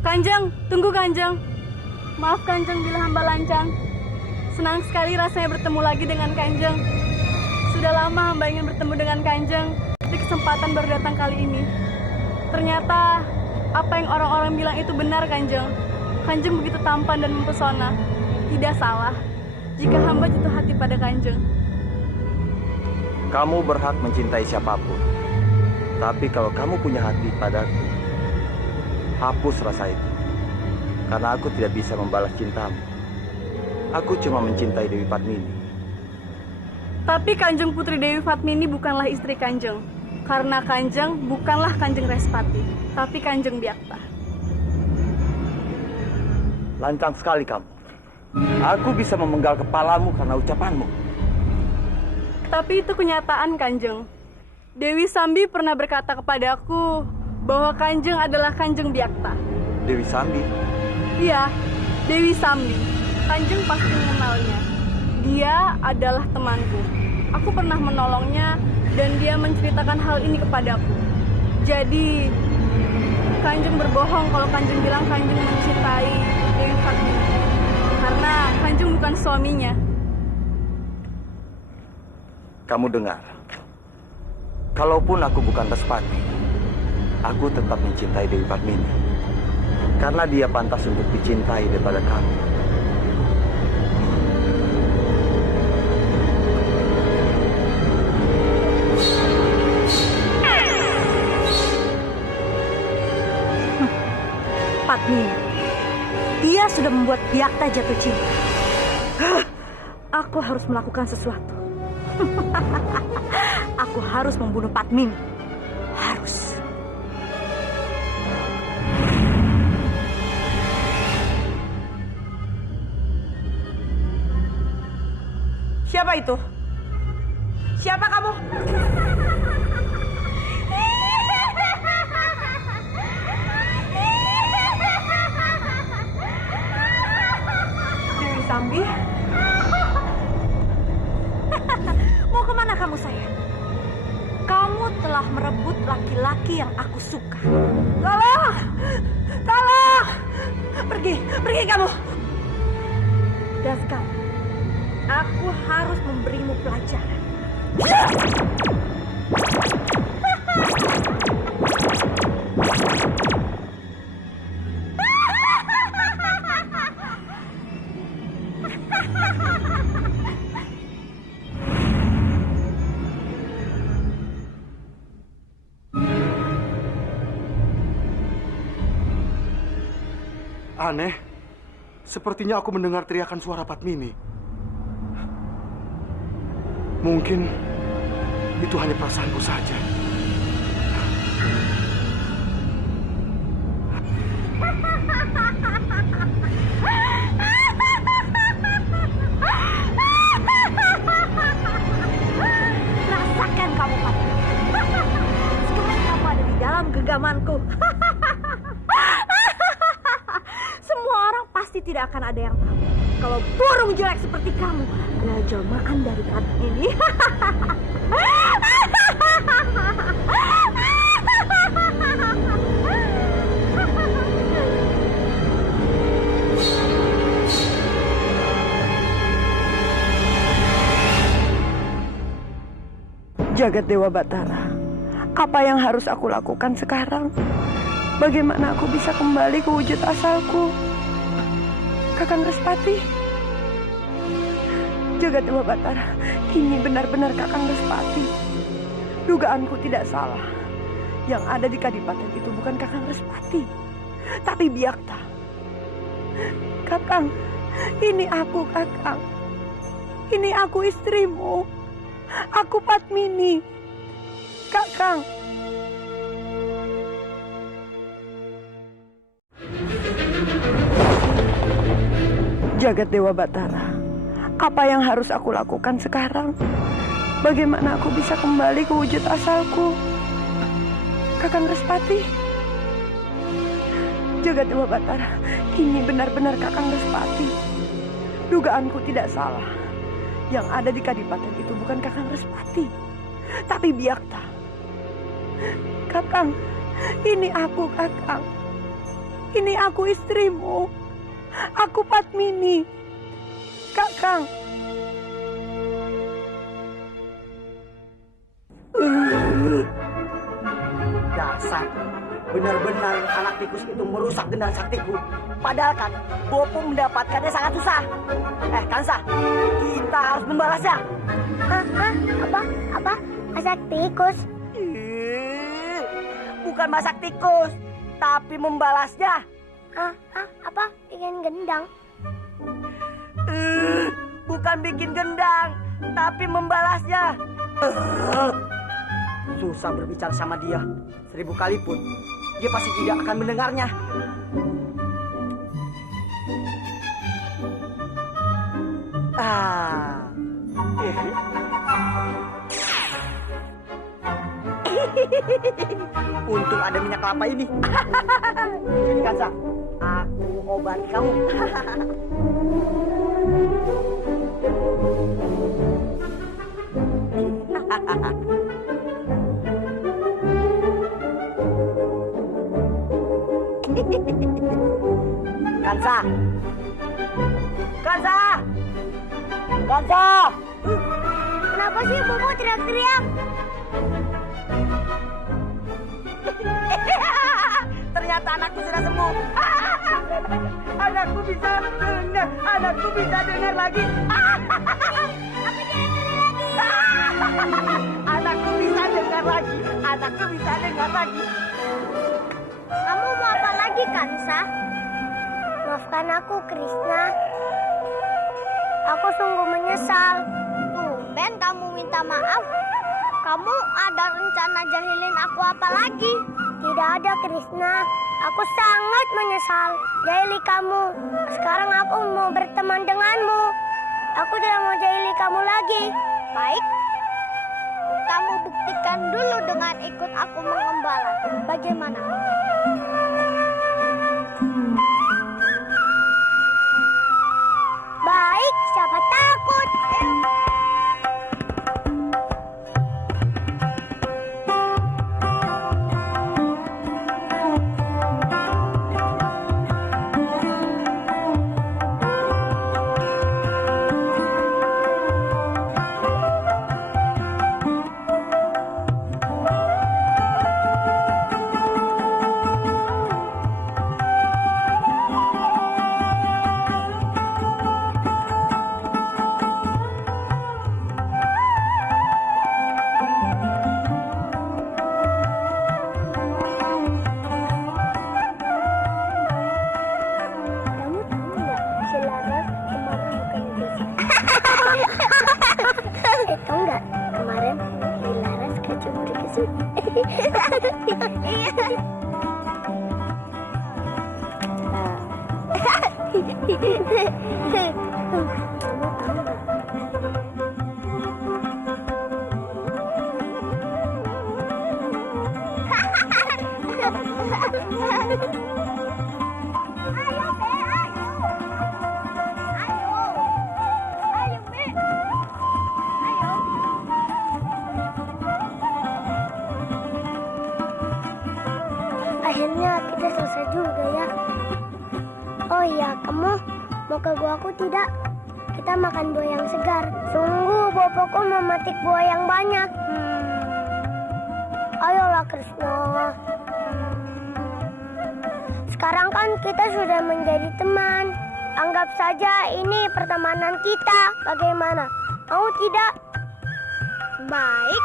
Kanjeng, tunggu Kanjeng. Maaf Kanjeng bila hamba lancang. Senang sekali rasanya bertemu lagi dengan Kanjeng. Sudah lama hamba ingin bertemu dengan Kanjeng. Di kesempatan baru datang kali ini. Ternyata apa yang orang-orang bilang itu benar, Kanjeng. Kanjeng begitu tampan dan mempesona. Tidak salah jika hamba jatuh hati pada Kanjeng. Kamu berhak mencintai siapapun. Tapi kalau kamu punya hati padaku, hapus rasa itu. Karena aku tidak bisa membalas cintamu. Aku cuma mencintai Dewi Padmini. Tapi Kanjeng Putri Dewi Padmini bukanlah istri Kanjeng. Karena Kanjeng bukanlah Kanjeng Respati, tapi Kanjeng Byakta. Lancang sekali kamu. Aku bisa memenggal kepalamu karena ucapanmu. Tapi itu kenyataan, Kanjeng. Dewi Sambi pernah berkata kepadaku bahwa Kanjeng adalah Kanjeng Byakta. Dewi Sambi? Iya, Dewi Sambi. Kanjeng pasti mengenalnya. Dia adalah temanku. Aku pernah menolongnya dan dia menceritakan hal ini kepadaku. Jadi, Kanjeng berbohong kalau Kanjeng bilang Kanjeng mencintai Dewi Padmini. Karena Kanjeng bukan suaminya. Kamu dengar, Kalaupun aku bukan Respati, aku tetap mencintai Dewi Padmini. Karena dia pantas untuk dicintai daripada kamu. Padmini, dia sudah membuat Biakta jatuh cinta. Aku harus melakukan sesuatu. Aku harus membunuh Padmini. Harus. Siapa itu? Siapa kamu? Dewi Sambi? Mau kemana kamu, sayang? Kamu telah merebut laki-laki yang aku suka. Tolong! Tolong! Pergi kamu! Dan sekarang, aku harus memberimu pelajaran. Aneh, sepertinya aku mendengar teriakan suara Padmini. Mungkin itu hanya perasaanku saja. Rasakan kamu, Padmini. Sekarang kamu ada di dalam genggamanku. Semua orang pasti tidak akan ada yang tahu kalau burung jelek seperti kamu adalah jelmaan dari Padmini. Jagat Dewa Batara, apa yang harus aku lakukan sekarang? Bagaimana aku bisa kembali ke wujud asalku? Kakang Respati. Jagat Dewa Batara, ini benar-benar Kakang Respati. Dugaanku tidak salah. Yang ada di Kadipaten itu bukan Kakang Respati, tapi Biakta. Kakang, ini aku, Kakang. Ini aku istrimu. Aku Padmini. Kakang. Jagat Dewa Batara, apa yang harus aku lakukan sekarang? Bagaimana aku bisa kembali ke wujud asalku? Kakang Respati. Jagat Dewa Batara, ini benar-benar Kakang Respati. Dugaanku tidak salah. Yang ada di Kadipaten itu bukan Kakang Respati, tapi Biakta. Kakang, ini aku, Kakang. Ini aku istrimu. Aku Padmini. Kakang. Dasar, benar-benar anak tikus itu merusak gendang saktiku. Padahal kan, Bopo mendapatkannya sangat susah. Kansa, kita harus membalasnya. Apa? Masak tikus? Bukan masak tikus, tapi membalasnya. Apa? Bikin gendang? Bukan bikin gendang, tapi membalasnya. Susah berbicara sama dia. 1000 kali pun, dia pasti tidak akan mendengarnya. Untung ada minyak kelapa ini. Sini Kansa, aku obati kamu. Kansa! Kansa! Kansa! Kenapa sih Bobo teriak-teriak? ternyata anakku sudah sembuh. Anakku bisa dengar, anakku bisa dengar lagi. Anakku bisa dengar lagi, anakku bisa dengar lagi. Kamu mau apa lagi, Kansa? Maafkan aku, Krishna. Aku sungguh menyesal. Tumben kamu minta maaf. Kamu ada rencana jahilin aku apa lagi? Tidak ada, Krishna. Aku sangat menyesal jahili kamu. Sekarang aku mau berteman denganmu. Aku tidak mau jahili kamu lagi. Baik. Kamu buktikan dulu dengan ikut aku mengembala. Bagaimana? Baik, siapa takut? Akhirnya kita selesai juga ya. Oh iya, kamu mau ke guaku tidak? Kita makan buah yang segar. Sungguh bapakku memetik buah yang banyak. Ayolah Krishna. Sekarang kan kita sudah menjadi teman. Anggap saja ini pertemanan kita. Bagaimana? Mau tidak? Baik.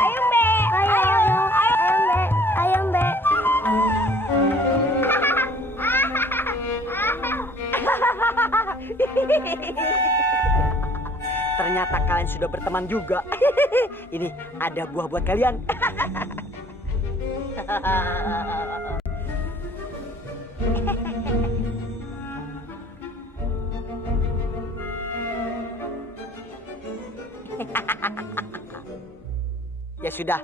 Ayo, Mbe. Ayo, Mbe. Ayo, Mbe. Ternyata kalian sudah berteman juga. Ini ada buah buat kalian. Ya sudah,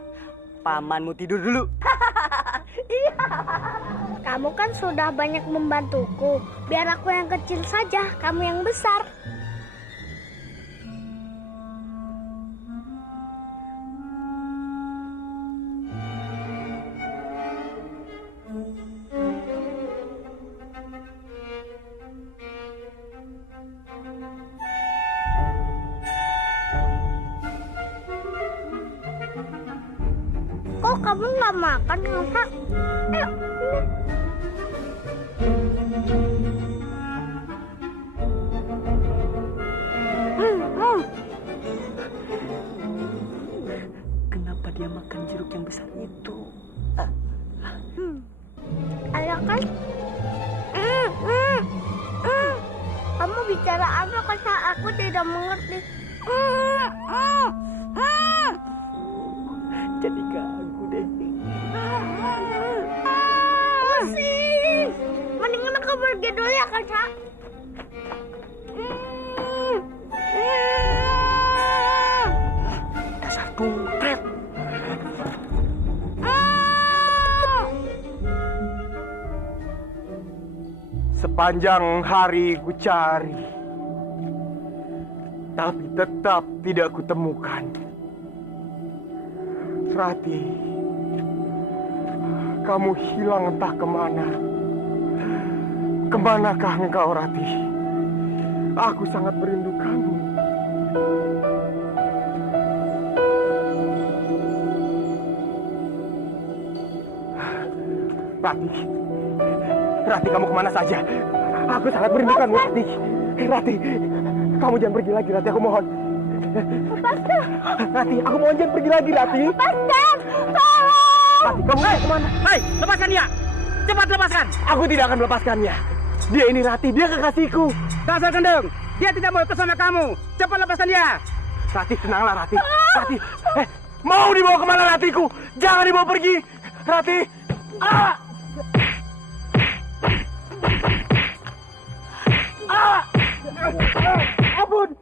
pamanmu tidur dulu. Kamu kan sudah banyak membantuku. Biar aku yang kecil saja, kamu yang besar. Kok kamu nggak makan, Kansa? Ayo, ini. Kenapa dia makan jeruk yang besar itu? Ayo kan? Kamu bicara apa, Kansa? Aku tidak mengerti. Jadi ganggu deh. Pusing. Mendingan aku pergi dulu ya, Kansa. Dasar dompet. Sepanjang hari ku cari, tapi tetap tidak kutemukan. Rati, kamu hilang entah kemana. Kemanakah engkau, Rati? Aku sangat merindukanmu. Rati. Rati, kamu kemana saja? Aku sangat merindukanmu, Rati. Rati, kamu jangan pergi lagi, Rati. Aku mohon. Lepaskan. Rati, aku mohon jangan pergi lagi, Rati. Lepaskan. Tolong. Rati, kamu mau kemana? Hei, lepaskan dia! Cepat lepaskan! Aku tidak akan melepaskannya. Dia ini Rati, dia kekasihku. Dasar gendeng! Dia tidak mau ikut sama kamu! Cepat lepaskan dia! Rati, tenanglah, Rati. Rati, mau dibawa kemana Ratiku? Jangan dibawa pergi. Rati. Ampun.